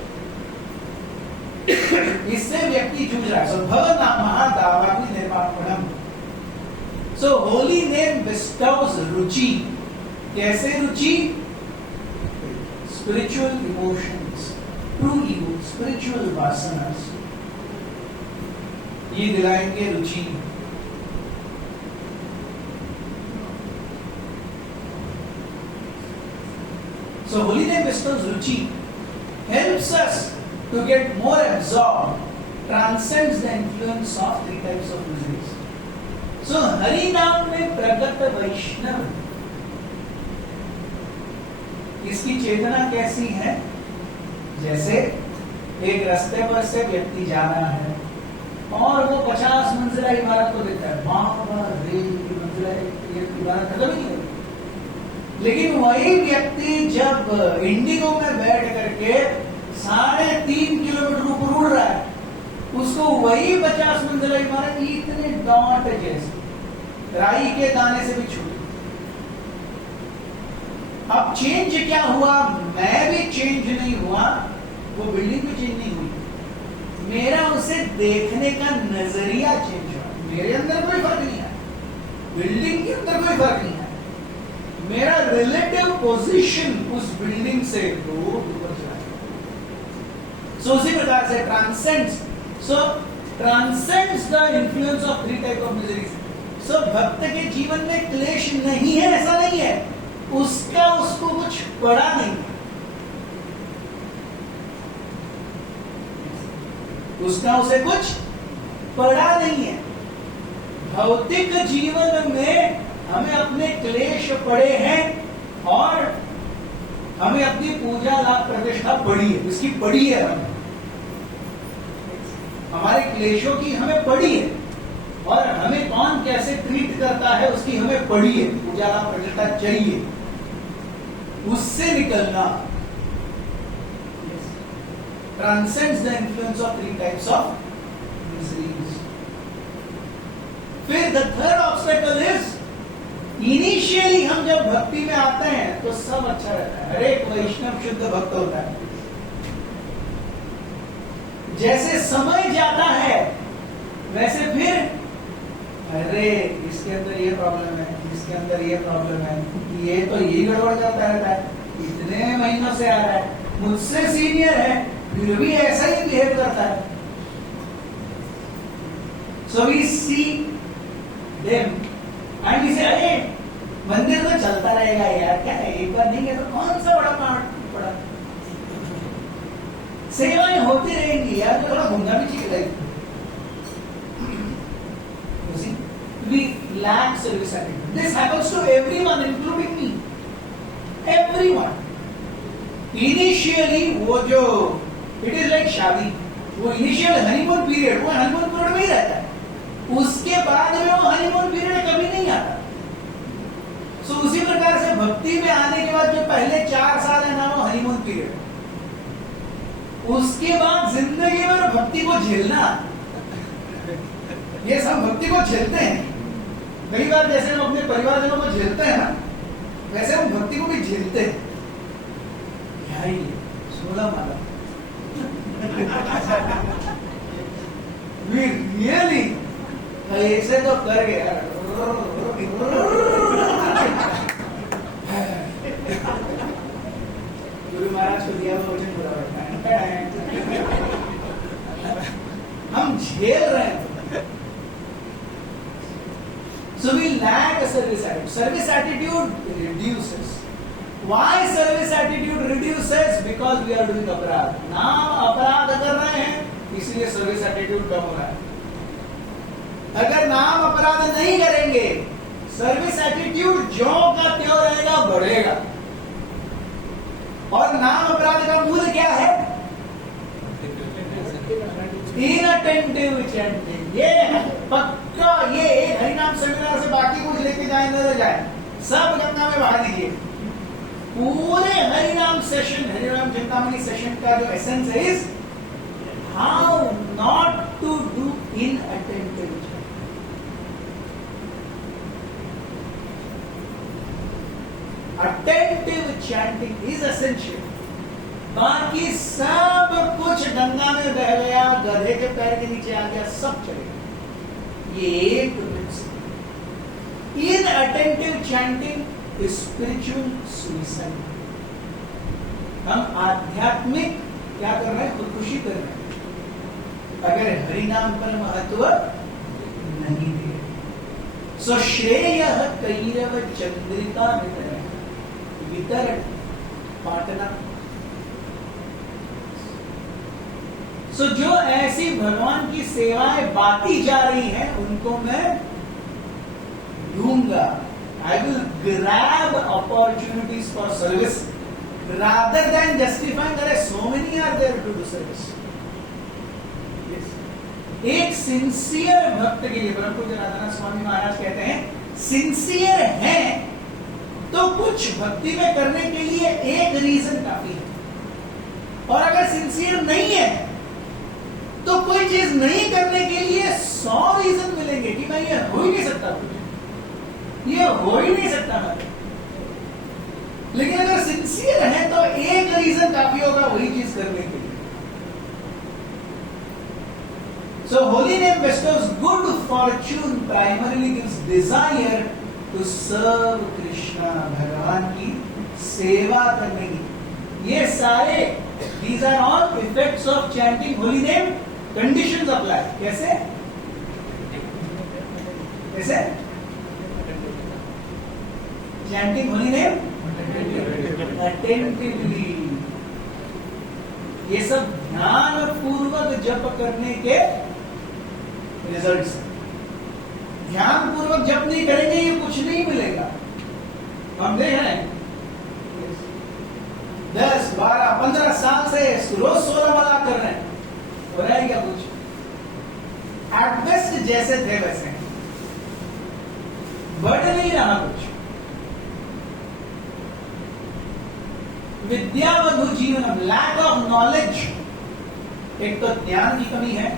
इससे व्यक्ति जूझ रहा है. भवन महादावाग्नि निर्वापणम. So holy name bestows रुचि. कैसे रुचि? Spiritual emotions, true ego, spiritual vasanas. ये दिलाएंगे रुचि. So holy name bestows ruchi, helps us to get more absorbed, transcends the influence of three types of miseries. So Hari नाम में प्रगट वैष्णव, इसकी चेतना कैसी है? जैसे एक रास्ते पर से व्यक्ति जा रहा है और वो 50 मंजिला इमारत को देखता है, बाबा रेल की मंजिला इमारत खत्म ही नहीं, लेकिन वही व्यक्ति जब इंडिगो में बैठ करके 3.5 किलोमीटर ऊपर उड़ रहा है, उसको वही 50 मंजिला इमारत इतने डॉट जैसे राई के दाने से भी छोटी. अब चेंज क्या हुआ? मैं भी चेंज नहीं हुआ, वो बिल्डिंग भी चेंज नहीं हुई, मेरा उसे देखने का नजरिया चेंज हुआ. मेरे अंदर कोई फर्क नहीं है, बिल्डिंग के अंदर कोई फर्क नहीं है, मेरा रिलेटिव पोजीशन उस बिल्डिंग से दूर ऊपर चला गया. सो उसी प्रकार से transcends the influence of three type of miseries. So भक्त के जीवन में क्लेश नहीं है, ऐसा नहीं है, उसको कुछ पड़ा नहीं, उसे कुछ पड़ा नहीं है. भौतिक जीवन में हमें अपने क्लेश पड़े हैं और हमें अपनी पूजा लाभ प्रतिष्ठा पड़ी है, इसकी पड़ी है, हमारे क्लेशों की हमें पड़ी है, और हमें कौन कैसे ट्रीट करता है उसकी हमें पड़ी है, पूजा लाभ प्रतिष्ठा चाहिए, उससे निकलना. Transcends the influence of three types of miseries. फिर the third obstacle is, initially हम जब भक्ति में आते हैं तो सब अच्छा रहता है, हर एक वैष्णव शुद्ध भक्त होता है. जैसे समय जाता है वैसे फिर अरे इसके अंदर ये प्रॉब्लम है, इसके अंदर ये प्रॉब्लम है, ये तो ये गड़बड़ करता रहता है, इतने महीनों से आ रहा है, मुझसे सीनियर है फिर भी ऐसा ही बिहेव करता है. So we see them and we say अरे मंदिर तो चलता रहेगा यार, क्या है, एक बार नहीं है तो कौन सा बड़ा पड़ा, सेवाएं होती रहेंगी यार, थोड़ा घूमना भी चाहिए life. We lack service attitude. This happens to everyone, including me. Everyone. Initially, वो जो it is like शादी, वो initial honeymoon period, वो honeymoon period में ही रहता है, उसके बाद में वो honeymoon period कभी नहीं आता. So उसी प्रकार से भक्ति में आने के बाद जो पहले 4 साल है ना, वो honeymoon period, उसके बाद जिंदगी में भक्ति को झेलना, ये सब भक्ति को झेलते हैं. कई बार जैसे हम अपने परिवारजनों को झेलते हैं ना, वैसे हम भक्ति को भी झेलते हैं. क्या ही 16 माला रियली ऐसे तो कर गया. गुरु महाराज को दिया हुआ वचन पूरा करता है, हम झेल रहे हैं. So we lack a service attitude. Service attitude reduces. Why service attitude reduces? Because we are doing अपराध. नाम अपराध कर रहे हैं, इसलिए सर्विस एटीट्यूड कम हो रहा है. अगर नाम अपराध नहीं करेंगे, सर्विस एटीट्यूड जो का त्यों रहेगा, बढ़ेगा. और नाम अपराध का मूल क्या है? Inattentive chanting. ये पक्का, ये एक हरिनाम सेमिनार से बाकी कुछ लेके जाए न जाए, सब गंगा में बहा दीजिए. पूरे हरिनाम सेशन, हरिनाम चिंतामणि सेशन का जो एसेंस है is how not to do inattentive. Attentive chanting is essential. बाकी सब कुछ गंगा में बह गया, गधे के पैर के नीचे आ गया, सब चलेगा. ये एक principal. inattentive chanting is spiritual suicide. हम आध्यात्मिक क्या कर रहे हैं? खुदकुशी कर रहे हैं अगर हरिनाम पर महत्व नहीं दे। सो श्रेय कैरव चंद्रिका वितरण बांटना। सो जो ऐसी भगवान की सेवाएं बांटी जा रही हैं उनको मैं दूंगा। I will grab opportunities for service rather than justifying that so many are there to do service. Yes. एक सिंसियर भक्त के लिए परम पूज्य राधानाथ स्वामी महाराज कहते हैं सिंसियर है तो कुछ भक्ति में करने के लिए एक रीजन काफी है, और अगर सिंसियर नहीं है तो कोई चीज नहीं करने के लिए 100 रीजन मिलेंगे कि मैं ये हो ही नहीं सकता, ये हो ही नहीं सकता मैं। लेकिन अगर सिंसियर है तो एक रीजन काफी होगा वही चीज करने के लिए। So holy name bestows good fortune, primarily gives desire to serve Krishna, भगवान की सेवा करने की। ये सारे these are all effects of chanting holy name. Conditions apply. कैसे? कैसे? Chanting holy name attentively. ये सब ध्यान पूर्वक जप करने के रिजल्ट्स। ध्यान पूर्वक जप नहीं करेंगे ये कुछ नहीं मिलेगा। हम देख रहे हैं 10, 12, 15 साल से रोज 16 वाला कर रहे हैं, हो रहा है क्या कुछ? एट बेस्ट जैसे थे वैसे, बढ़ नहीं रहा कुछ। विद्यावधु जीवनम, लैक ऑफ नॉलेज, एक तो ज्ञान की कमी है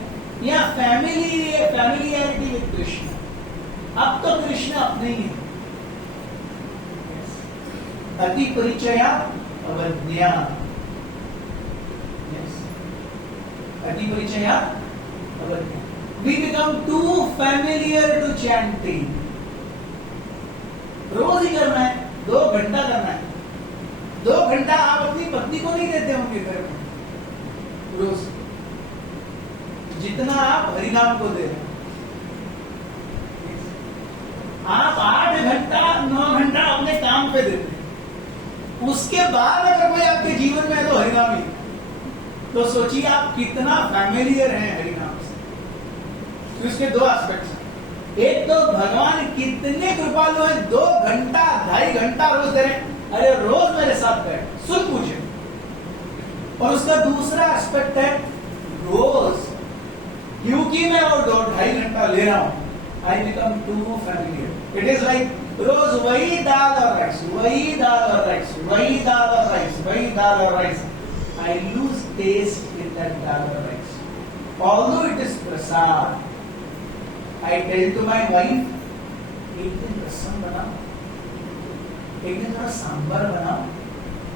या फैमिलियरिटी विद कृष्ण। अब तो कृष्ण अपने ही है। अति परिचया अवज्ञा, अति परिचया अवज्ञा। We become too familiar to chanting. रोज ही करना है, 2 घंटा करना है। 2 घंटा आप अपनी पत्नी को नहीं देते होंगे घर में रोज, जितना आप हरिनाम को दे रहे हैं। आप 8 घंटा 9 घंटा अपने काम पे देते हैं, उसके बाद अगर कोई आपके जीवन में है तो हरिनाम ही, तो सोचिए आप कितना फैमिलियर हैं हरिनाम से। तो इसके 2 एस्पेक्ट्स हैं। एक तो भगवान कितने कृपालु हैं, 2 घंटा 2.5 घंटा रोज दे रहे हैं, अरे रोज मेरे साथ बैठ सुन मुझे। और उसका दूसरा एस्पेक्ट है रोज क्योंकि मैं और 2.5 घंटा ले रहा हूं, I become too familiar. It is like रोज वही दाल और राइस, वही दाल और राइस, वही दाल और राइस, वही दाल और rice. I lose taste in that dal or rice. Although it is prasad, I tell to my wife, एक दिन रसम बनाओ, एक दिन थोड़ा सांबर बनाओ,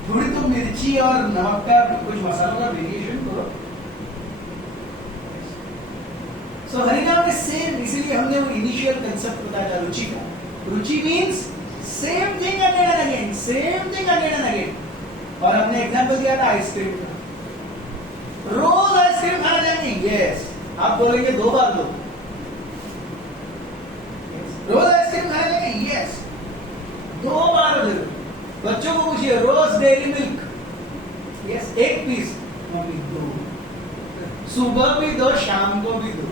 थोड़ी तो मिर्ची और नमक का कुछ मसालों का वेरिएशन करो। So हरिनाम is same, इसीलिए हमने वो इनिशियल कंसेप्ट बताया था रुचि का। रुचि means same thing again and again, same thing again and again. और हमने एग्जाम्पल दिया था आइसक्रीम का। रोज आइसक्रीम खाना चाहेंगे? यस। आप बोलेंगे 2 बार दो। रोज आइसक्रीम खाना चाहेंगे? यस। 2 बार दो। बच्चों को पूछिए रोज डेयरी मिल्क? यस। 1 पीस, मम्मी 2। सुबह भी दो, शाम को भी दो।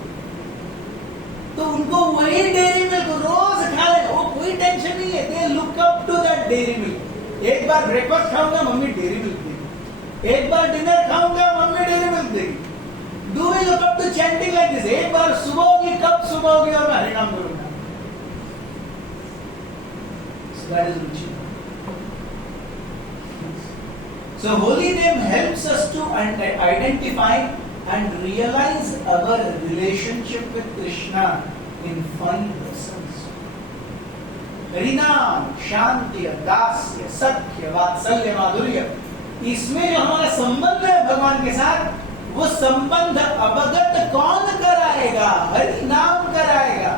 तो उनको वही डेयरी मिल्क रोज खा ले, वो कोई टेंशन नहीं है। They look up to that dairy milk. एक बार ब्रेकफास्ट खाऊंगा मम्मी डेयरी मिल्क देगी, एक बार डिनर खाऊंगा मम्मी डेयरी मिल्क देगी। Do we look up to chanting like this? एक बार सुबह होगी, कब सुबह होगी और मैं हरिनाम करूंगा। That is Ruchi. So holy name helps us to identify and realize our relationship with Krishna in 5 persons. हरिनाम, शांति, दास्य, सख्य, वात्सल्य, माधुर्य, इसमें जो हमारा संबंध है भगवान के साथ, वो संबंध अवगत कौन कराएगा? हरिनाम कराएगा।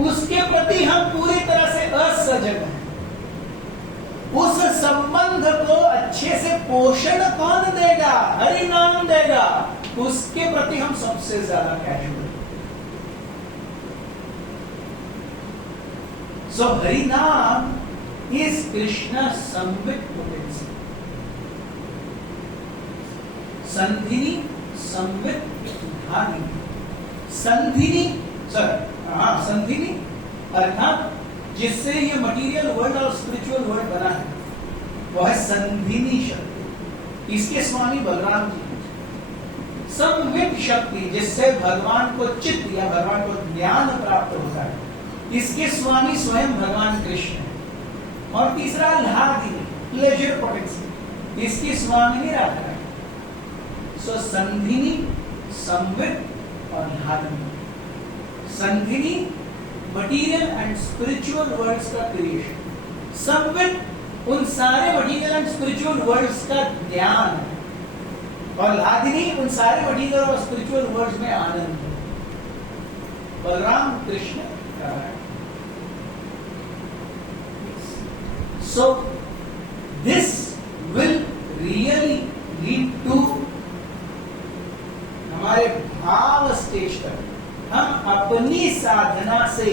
उसके प्रति हम पूरी तरह से असजग हैं। उस संबंध को अच्छे से पोषण कौन देगा? हरि नाम देगा। उसके प्रति हम सबसे ज्यादा कैजुअल। सो हरि नाम इज कृष्ण संवित पोटेंसी। संधिनी संवित धानी। संधिनी संधिनी अर्थात जिससे ये मटेरियल वर्ल्ड और स्पिरिचुअल वर्ल्ड बना है वो है संधिनी शक्ति। इसके स्वामी बलराम जी। संवित शक्ति जिससे भगवान को चित्त या भगवान को ज्ञान प्राप्त होता है, इसके स्वामी स्वयं भगवान कृष्ण है। और तीसरा लादिनी प्लेजर पोटेंसी, इसकी स्वामी राधा है। सो संधिनी, संवित और Ladini. संधिनी material and spiritual world's का क्रिएशन, संवित उन सारे मटीरियल एंड स्पिरिचुअल वर्ल्ड्स का ज्ञान है, और लादिनी उन सारे मटीरियल और स्पिरिचुअल वर्ल्ड्स में आनंद है। बलराम कृष्ण कर रहा है। So this will really lead to हमारे भाव स्टेज तक हम अपनी साधना से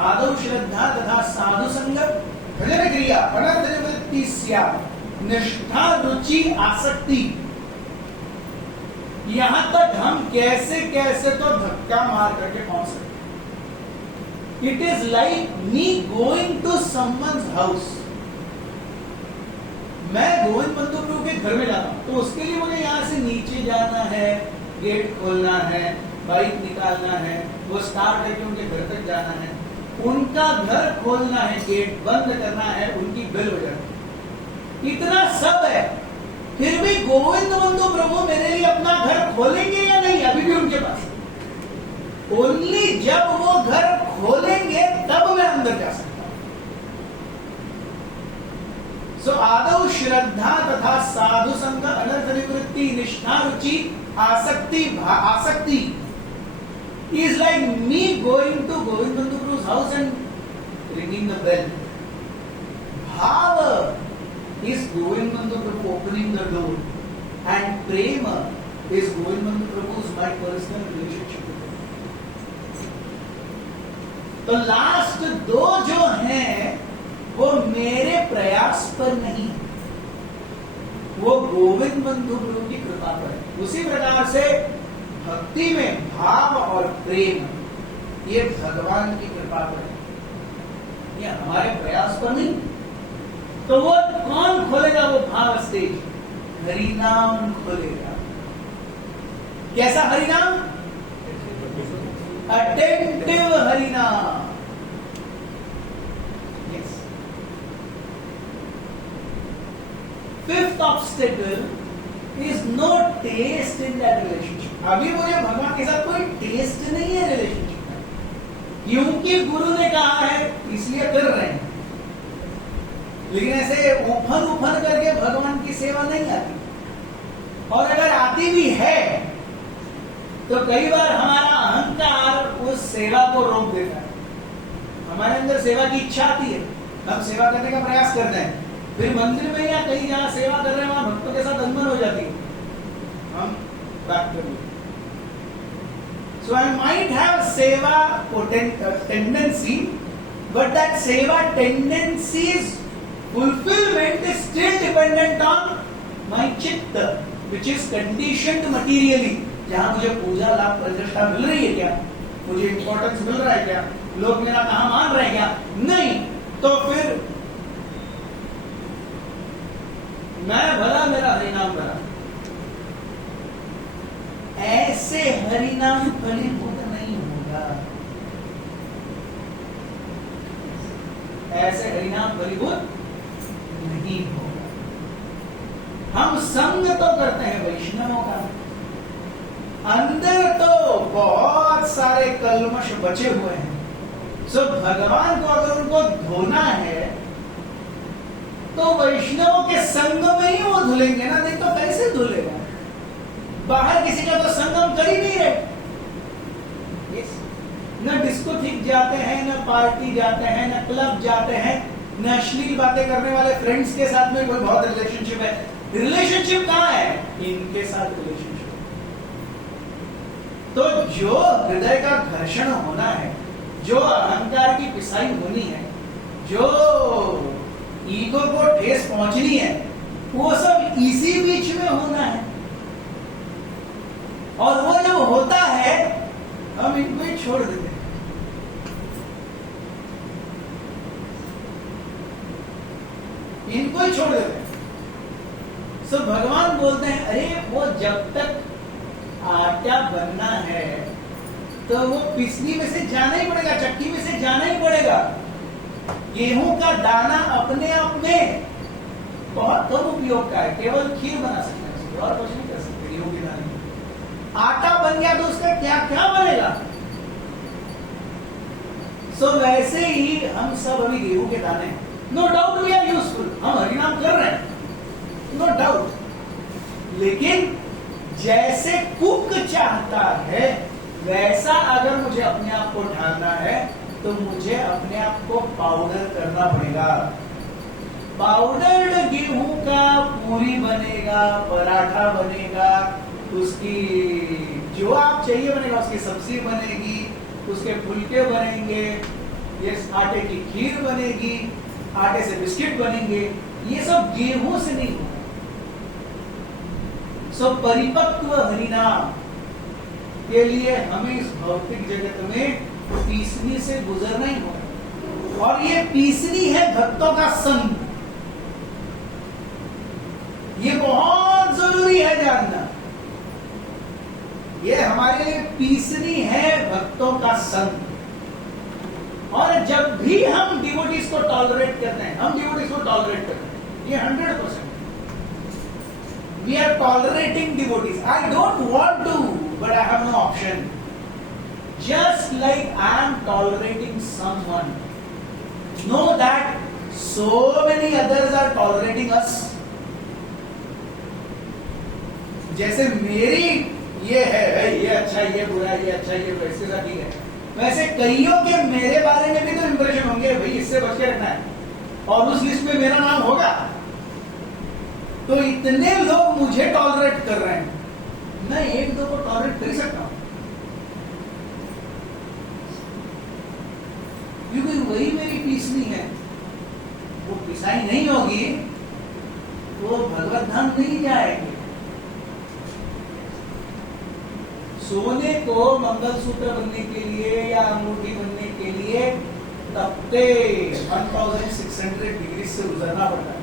आदौ श्रद्धा तथा साधु संगत भजन क्रिया अनर्थ निवृत्ति स्यात् निष्ठा रुचि आसक्ति, यहां तक हम कैसे कैसे तो धक्का मार करके पहुंच सकते। It is like me going to someone's house. मैं गोविंद बंधु प्रभु के घर में जाता हूं तो उसके लिए मुझे यहां से नीचे जाना है, गेट खोलना है, बाइक निकालना है, वो स्टार्ट करके उनके घर तक जाना है, उनका घर खोलना है, गेट बंद करना है, उनकी बेल बजानी है, इतना सब है। फिर भी गोविंद बंधु प्रभु मेरे लिए अपना घर खोलेंगे या नहीं, अभी भी उनके पास। ओनली जब वो घर खोलेंगे तब मैं अंदर जा सकता हूं। सो आदौ श्रद्धा तथा साधु संग अनर्थ निवृत्ति निष्ठा रुचि आसक्ति is like me going to Govind Bandhu Prabhu's house and ringing the bell. Bhava is Govind Bandhu Prabhu opening the door, and prema is Govind Bandhu Prabhu's my personal relationship with him. तो last दो जो हैं वो मेरे प्रयास पर नहीं, वो गोविंद बंधु प्रभु की कृपा पर है। उसी प्रकार से भक्ति में भाव और प्रेम ये भगवान की कृपा पर है, ये हमारे प्रयास पर नहीं। तो वो कौन खोलेगा वो भाव स्टेज? हरिनाम खोलेगा। कैसा हरिनाम? अटेंटिव हरिनाम। Fifth obstacle is no taste in that relationship. अभी मुझे भगवान के साथ कोई टेस्ट नहीं है रिलेशनशिप में, क्योंकि गुरु ने कहा है इसलिए कर रहे हैं। लेकिन ऐसे उफन करके भगवान की सेवा नहीं आती, और अगर आती भी है तो कई बार हमारा अहंकार उस सेवा को रोक देता है। हमारे अंदर सेवा की इच्छा आती है, हम सेवा करने का प्रयास करते हैं, फिर मंदिर में या कहीं जहां सेवा कर रहे हैं वहां भक्तों के साथ अनबन हो जाती है, हम बैक कर लेते। सो आई माइट हैव सेवा टेंडेंसी, बट दैट सेवा tendencies fulfilment is still dependent on my चित्त व्हिच इज कंडीशनड मटीरियली। जहां मुझे पूजा लाभ प्रतिष्ठा मिल रही है क्या, मुझे इंपॉर्टेंस मिल रहा है क्या, लोग मेरा कहा मान रहे हैं क्या, नहीं, तो फिर मैं भला मेरा हरिनाम भला। ऐसे हरिनाम फलीभूत नहीं होगा, ऐसे हरिनाम फलीभूत नहीं होगा। हम संग तो करते हैं वैष्णवों का, अंदर तो बहुत सारे कलमश बचे हुए हैं। सो भगवान को अगर उनको धोना है तो वैष्णवों के संग में ही वो धुलेंगे ना, नहीं तो कैसे धुलेगा? बाहर किसी का तो संगम कर ही नहीं रहे। न डिस्को थिक जाते हैं, न पार्टी जाते हैं, न क्लब जाते हैं, न अश्लील बातें करने वाले फ्रेंड्स के साथ में कोई बहुत रिलेशनशिप है। रिलेशनशिप कहाँ है? इनके साथ रिलेशनशिप। तो जो हृदय का घर्षण होना है, जो अहंकार की पिसाई होनी है, जो ईगो को ठेस पहुंचनी है, वो सब इसी बीच में होना है। और वो जब होता है हम इनको ही छोड़ देते हैं। इनको ही छोड़ देते हैं। सो भगवान बोलते हैं अरे वो जब तक आटा बनना है तो वो पिसनी में से जाना ही पड़ेगा, चक्की में से जाना ही पड़ेगा। गेहूं का दाना अपने आप में बहुत कम उपयोग का है, केवल खीर बना सकते हैं, और कुछ नहीं कर सकते गेहूं के दाने। आटा बन गया तो उसका क्या क्या बनेगा? सो वैसे ही हम सब अभी गेहूं के दाने हैं। No doubt we are useful, हम हरिनाम कर रहे हैं, नो डाउट। लेकिन जैसे कुक चाहता है वैसा अगर मुझे अपने आप को ढालना है तो मुझे अपने आप को पाउडर करना पड़ेगा। पाउडर्ड गेहूं का पूरी बनेगा, पराठा बनेगा, उसकी जो आप चाहिए बनेगा, उसकी सब्जी बनेगी, उसके फुलके बनेंगे, ये आटे की खीर बनेगी, आटे से बिस्किट बनेंगे। ये सब गेहूं से नहीं होगा। सो परिपक्व हरिनाम के लिए हमें इस भौतिक जगत में पीसनी से गुजरना ही होगा। और ये पीसनी है भक्तों का संग। ये बहुत जरूरी है जानना। ये हमारे लिए पीसनी है भक्तों का संग। और जब भी हम डिवोटीज को टॉलरेट करते हैं, हम डिवोटीज को टॉलरेट करते हैं, ये 100%। We are tolerating devotees. I don't want to, but I have no option. Just like I am tolerating someone, know that so many others are tolerating us. जैसे मेरी ये है भाई, ये अच्छा, ये बुरा, ये अच्छा, ये बुरा, इसके साथ ठीक है, वैसे कईयों के मेरे बारे में भी तो इंप्रेशन होंगे भाई, इससे बच के रखना है, और उस लिस्ट में मेरा नाम होगा। तो इतने लोग मुझे टॉलरेट कर रहे हैं, मैं एक दो को टॉलरेट कर ही सकता हूं, क्योंकि वही मेरी पीसनी है। वो पिसाई नहीं होगी वो भगवत धाम नहीं जाएंगे। सोने को मंगलसूत्र बनने के लिए या अंगूठी बनने के लिए तपते 1600 डिग्री से गुजरना पड़ता है।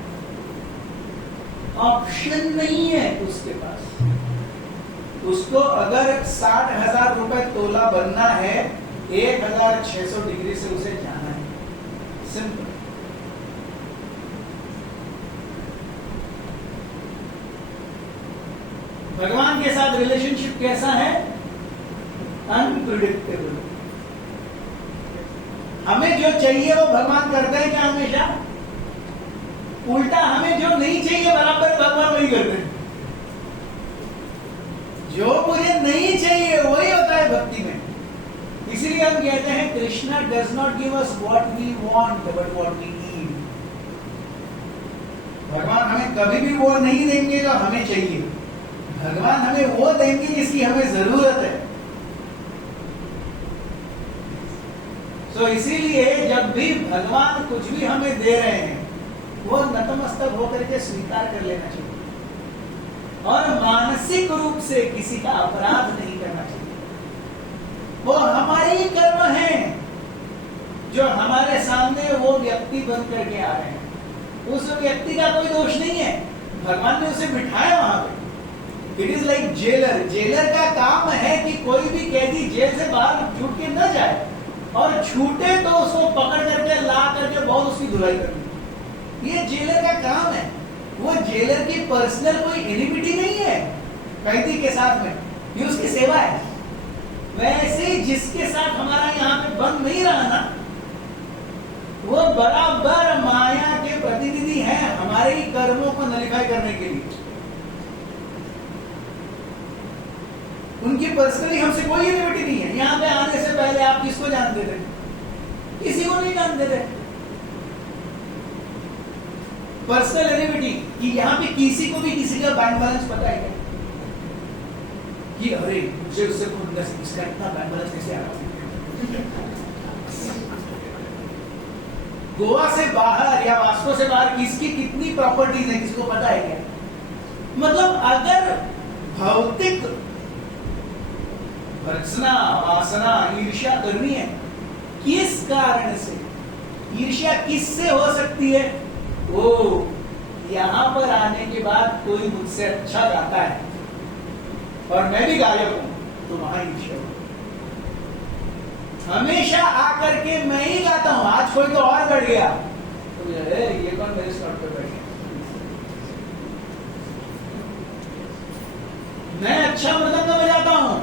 ऑप्शन नहीं है उसके पास। उसको अगर 60,000 रुपए तोला बनना है, 1600 डिग्री से उसे जाना है। सिंपल। भगवान के साथ रिलेशनशिप कैसा है? अनप्रिडिक्टेबल। हमें जो चाहिए वो भगवान करते हैं क्या हमेशा? उल्टा हमें जो नहीं चाहिए बराबर भगवान वही करते हैं। जो मुझे नहीं चाहिए वही होता है भक्ति में। इसीलिए हम कहते हैं Krishna does not give us what we want but what we need. भगवान हमें कभी भी वो नहीं देंगे जो हमें चाहिए, भगवान हमें वो देंगे जिसकी हमें जरूरत है। तो इसीलिए जब भी भगवान कुछ भी हमें दे रहे हैं वो नतमस्तक होकर के स्वीकार कर लेना चाहिए और मानसिक रूप से किसी का अपराध नहीं करना चाहिए। वो हमारे ही कर्म हैं जो हमारे सामने वो व्यक्ति बन करके आ रहे हैं। उस व्यक्ति का कोई दोष नहीं है, भगवान ने उसे बिठाया वहां पे। It is like jailer. Jailer का काम है कि कोई भी कैदी जेल से बाहर छूट के न जाए, और छूटे तो उसको पकड़ करके ला करके बहुत उसकी धुलाई करनी। ये जेलर का काम है। वो जेलर की पर्सनल कोई एनिमिटी नहीं है कैदी के साथ में, ये उसकी सेवा है। वैसे जिसके साथ हमारा यहाँ पे बंद नहीं रहा ना, वो बराबर माया के प्रतिनिधि हैं हमारे ही कर्मों को नलिफाई करने के लिए। उनकी पर्सनली हमसे कोई एनिमिटी नहीं है। यहाँ पे आने से पहले आप किसको जानते थे? किसी को नहीं जानते थे। पर्सनल एनिमिटी कि यहाँ पे किसी को भी किसी का बैंक बैलेंस पता है क्या? कि अरे मुझे उससे इसका इतना बैंक बैलेंस कैसे आ रहा? गोवा से बाहर या वास्को से बाहर किसकी कितनी प्रॉपर्टीज है, किसी को पता है क्या? मतलब अगर भौतिक भर्त्सना, वासना, ईर्ष्या करनी है, किस कारण से? ईर्ष्या किससे हो सकती है? ओ, यहां पर आने के बाद कोई मुझसे अच्छा गाता है और मैं भी गायक हूं, तो वहां ईर्ष्या हो। हमेशा आकर के मैं ही गाता हूं, आज कोई तो और बढ़ गया, तो ये कौन मेरे स्लॉट पे बैठ गया? मैं अच्छा मृदंग बजाता हूं,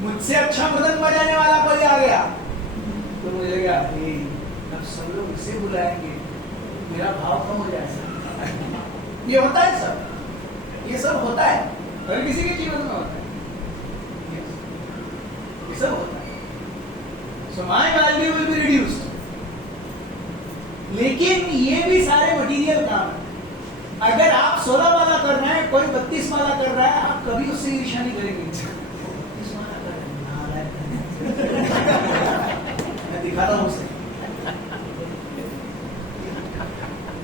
मुझसे अच्छा मृदंग बजाने वाला कोई आ गया, तो मुझे क्या अब सब लोग इसे बुलाएंगे, मेरा भाव कम हो जाएगा। ये होता है सब, ये सब होता है, हर किसी के जीवन में होता है, ये सब होता है। So my value will be reduced. लेकिन ये भी सारे मटीरियल काम है। अगर आप 16 माला कर रहे हैं, कोई 32 माला कर रहा है, आप कभी उससे ईर्ष्या नहीं करेंगे। 32 माला कर रहे हैं, मैं दिखाता हूं उसे।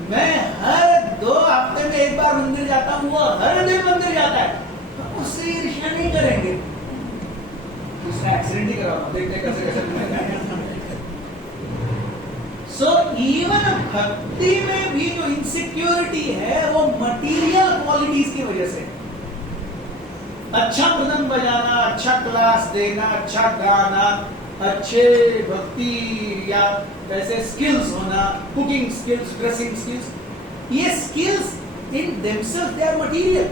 मैं हर 2 हफ्ते में एक बार मंदिर जाता हूं, वो हर दिन मंदिर जाता है, तो उससे ईर्ष्या नहीं करेंगे। उसने एक्सीडेंट ही करा, देखते कैसे कैसे। सो इवन भक्ति में भी जो इनसिक्योरिटी है वो मटीरियल क्वालिटीज की वजह से। अच्छा मृदंग बजाना, अच्छा क्लास देना, अच्छा गाना, अच्छे भक्ति या ऐसे स्किल्स होना, कुकिंग स्किल्स, ड्रेसिंग स्किल्स, ये skills in themselves they are material.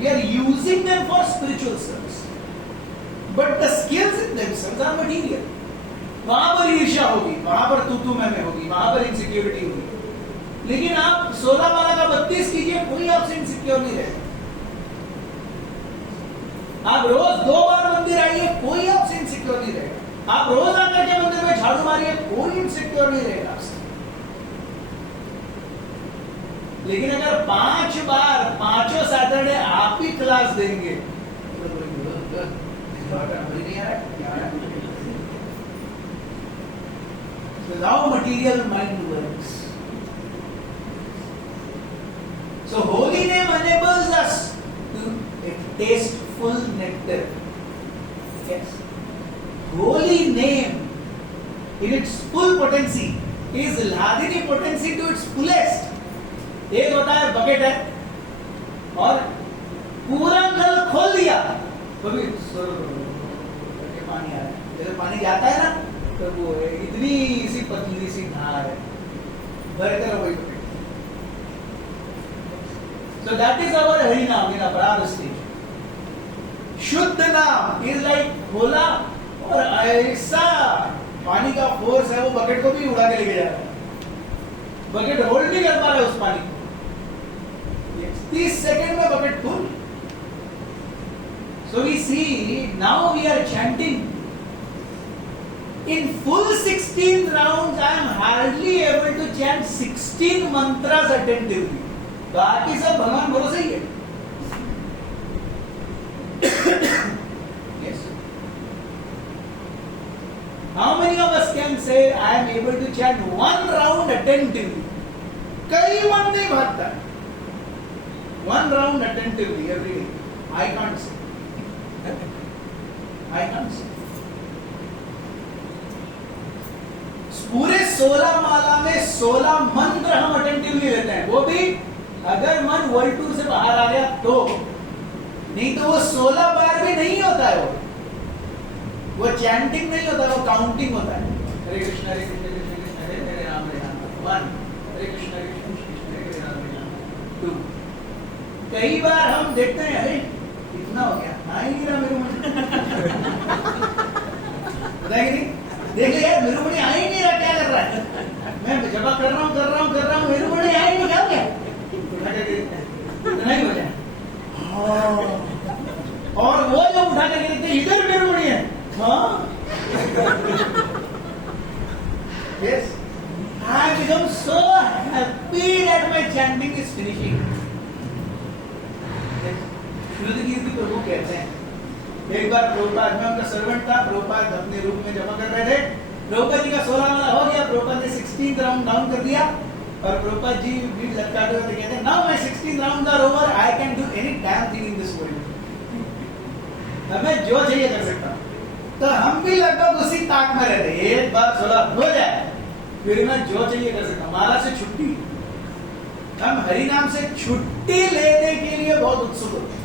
We are using them for spiritual service, but the skills in themselves are material. वहां पर ईर्ष्या होगी, वहां पर तू मैं होगी, वहां पर इनसिक्योरिटी होगी। लेकिन आप 16 माला का 32 कीजिए, कोई आपसे इनसिक्योर नहीं रहेगा। आप रोज 2 बार मंदिर आइए, कोई आपसे इनसिक्योर नहीं रहेगा। आप रोज आकर के मंदिर में झाड़ू मारिए, कोई इनसिक्योर नहीं रहेगा आपसे। लेकिन अगर 5 बार 5 सैटरडे आप ही क्लास देंगे, so how material mind works. So holy name enables us to taste full nectar. Yes, holy name in its full potency is Hladini potency to its fullest. एक होता है बकेट है और पूरा नल खोल दिया तो भी पानी आ रहा है। जैसे पानी जाता है ना, तो वो इतनी सी पतली सी धार है, भरकर वही bucket. So that is our Hari नाम इन अपराध स्टेज। शुद्ध नाम इज लाइक खोला और ऐसा पानी का फोर्स है, वो बकेट को भी उड़ा के लेके जा रहा है। बकेट होल्ड नहीं कर पा रहा है उस पानी को। 30 सेकेंड में bucket full. So we see now we are chanting in full 16 rounds. I am hardly able to chant 16 mantras attentively. बाकी सब भगवान भरोसे ही है। Yes. How many of us can say I am able to chant 1 round attentively? कई मन नहीं भागता। 1 round attentively every day. I can't say. I can't say. पूरे 16 माला में 16 मंत्र हम अटेंटिवली लेते हैं, वो भी अगर मन वर्ल्ड टूर से बाहर आ गया तो, नहीं तो वो 16 बार भी नहीं होता है। वो चैंटिंग नहीं होता, वो काउंटिंग होता है। हरे कृष्ण हरे कृष्ण कृष्ण कृष्ण हरे हरे राम राम 1, हरे कृष्ण हरे कृष्ण कृष्ण हरे हरे राम राम 2। कई बार हम देखते हैं अरे कितना हो गया, आ ही नहीं रहा मेरे मुझे पता नहीं, देख ले यार मेरे मुझे आ ही नहीं रहा, क्या कर रहा है? मैं जब कर रहा हूँ मेरे मुझे आ ही नहीं, क्या हो गया? नहीं हो जाए और वो जो उठा करके देखते इधर गड़बड़ी है, हाँ yes, I become so happy that my chanting is finishing. शुद्धगीर भी प्रभु कहते हैं, एक बार प्रभुपाद में उनका सर्वेंट था, प्रभुपाद अपने रूप में जमा कर रहे थे, प्रभुपाद जी का 16 वाला हो गया, प्रभुपाद ने 16th राउंड डाउन कर दिया और प्रभुपाद जी भी लटकाते हुए कहते हैं, now my 16th round are over, I can do any damn thing in this world. अब मैं जो चाहिए कर सकता हूँ। तो हम भी लगभग उसी ताक में रहते, एक बार 16 हो जाए फिर मैं जो चाहिए कर सकता हूँ, महाराज से छुट्टी। हम हरि नाम से छुट्टी लेने के लिए बहुत उत्सुक होते हैं।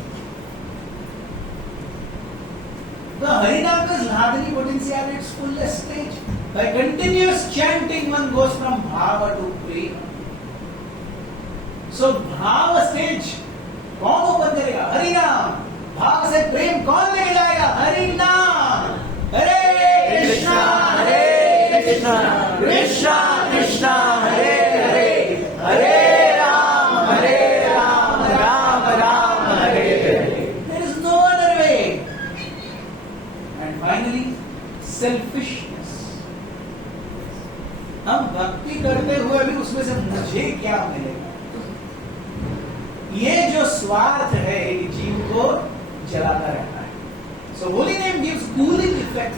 The Harinam is Ladini potency at its fullest stage. By continuous chanting, one goes from bhava to prema. So bhava stage कौन ओपन करेगा? हरिनाम। भाव से प्रेम कौन लेके जाएगा? हरिनाम। हरे कृष्णा कृष्णा कृष्णा हरे हरे, हरे Ram Ram Ram Hare Hare. There is no other way. And finally, selfishness. हम भक्ति करते हुए भी उसमें से मुझे क्या मिलेगा, ये जो स्वार्थ है ये जीव को जलाता रहता है। So holy name gives cooling effect.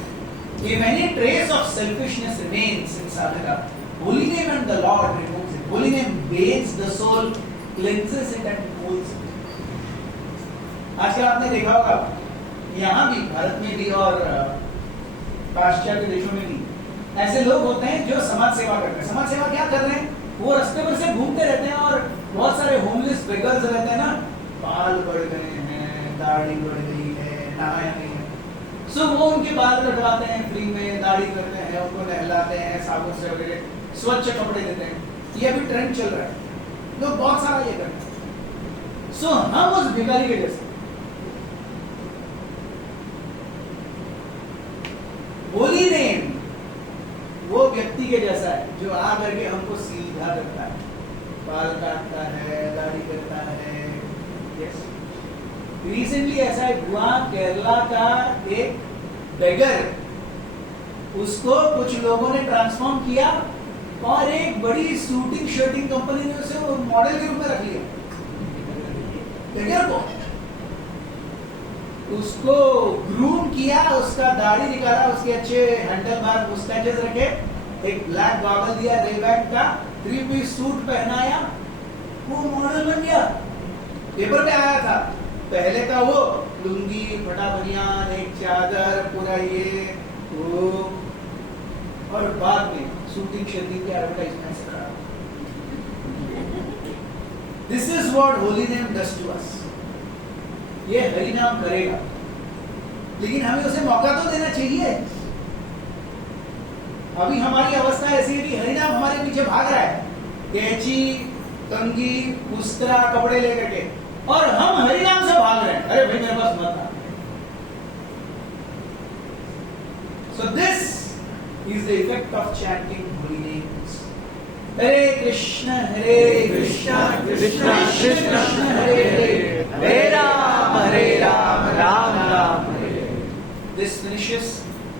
If any trace of selfishness remains in sadhaka, holy name and the Lord removes it. Holy name bathes the soul, cleanses it and cools it. आजकल आपने देखा होगा, यहाँ भी भारत में भी और पाश्चात्य देशों में भी ऐसे लोग होते हैं जो समाज सेवा करते हैं। समाज सेवा क्या कर रहे हैं? वो रास्ते पर से घूमते रहते हैं और बहुत सारे होमलेस बेगर्स रहते हैं ना, बाल बढ़ गए हैं, दाढ़ी बढ़ गई है, नहाया नहीं है, सो वो उनके बाल कटवाते हैं फ्री में, दाढ़ी करते हैं, उनको नहलाते हैं साबुन से वगैरह, स्वच्छ कपड़े देते हैं। ये अभी ट्रेंड चल रहा है, लोग बहुत सारा ये करते हैं। सो हम उस भिखारी के जैसे होली नेम वो व्यक्ति के जैसा है जो आ करके हमको सीधा करता है, बाल काटता है, दाढ़ी करता है। यस, रिसेंटली ऐसा हुआ, केरला का एक बेगर, उसको कुछ लोगों ने ट्रांसफॉर्म किया और एक बड़ी शूटिंग शर्टिंग कंपनी ने उसे मॉडल के रूप में रख लिया। बेगर को उसको ग्रूम किया, उसका दाढ़ी निकाला, उसके अच्छे हैंडल बार मुस्टैचेस रखे, एक ब्लैक गॉगल दिया रेबैन का, 3 पीस सूट पहनाया, वो मॉडल बन गया। पेपर पे आया था, पहले था वो लुंगी, फटा बनियान, एक चादर, पूरा ये वो, और बाद में शूटिंग शर्टिंग के एडवर्टाइजमेंट से करा। This is what holy name does to us. ये हरि नाम करेगा, लेकिन हमें उसे मौका तो देना चाहिए। अभी हमारी अवस्था ऐसी है कि हरि नाम हमारे पीछे भाग रहा है, कैची, कंगी, उस्तरा, कपड़े लेकर के, और हम हरि नाम से भाग रहे हैं, अरे भाई मेरे पास मत आ। So this is the effect of chanting holy names. Hare Krishna Krishna Krishna Hare Hare, Hare Ram Ram Ram Hare Hare. This finishes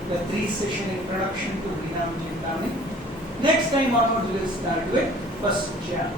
the 3-session introduction to Harinam Chintamani. Next time onwards we will start with first chapter.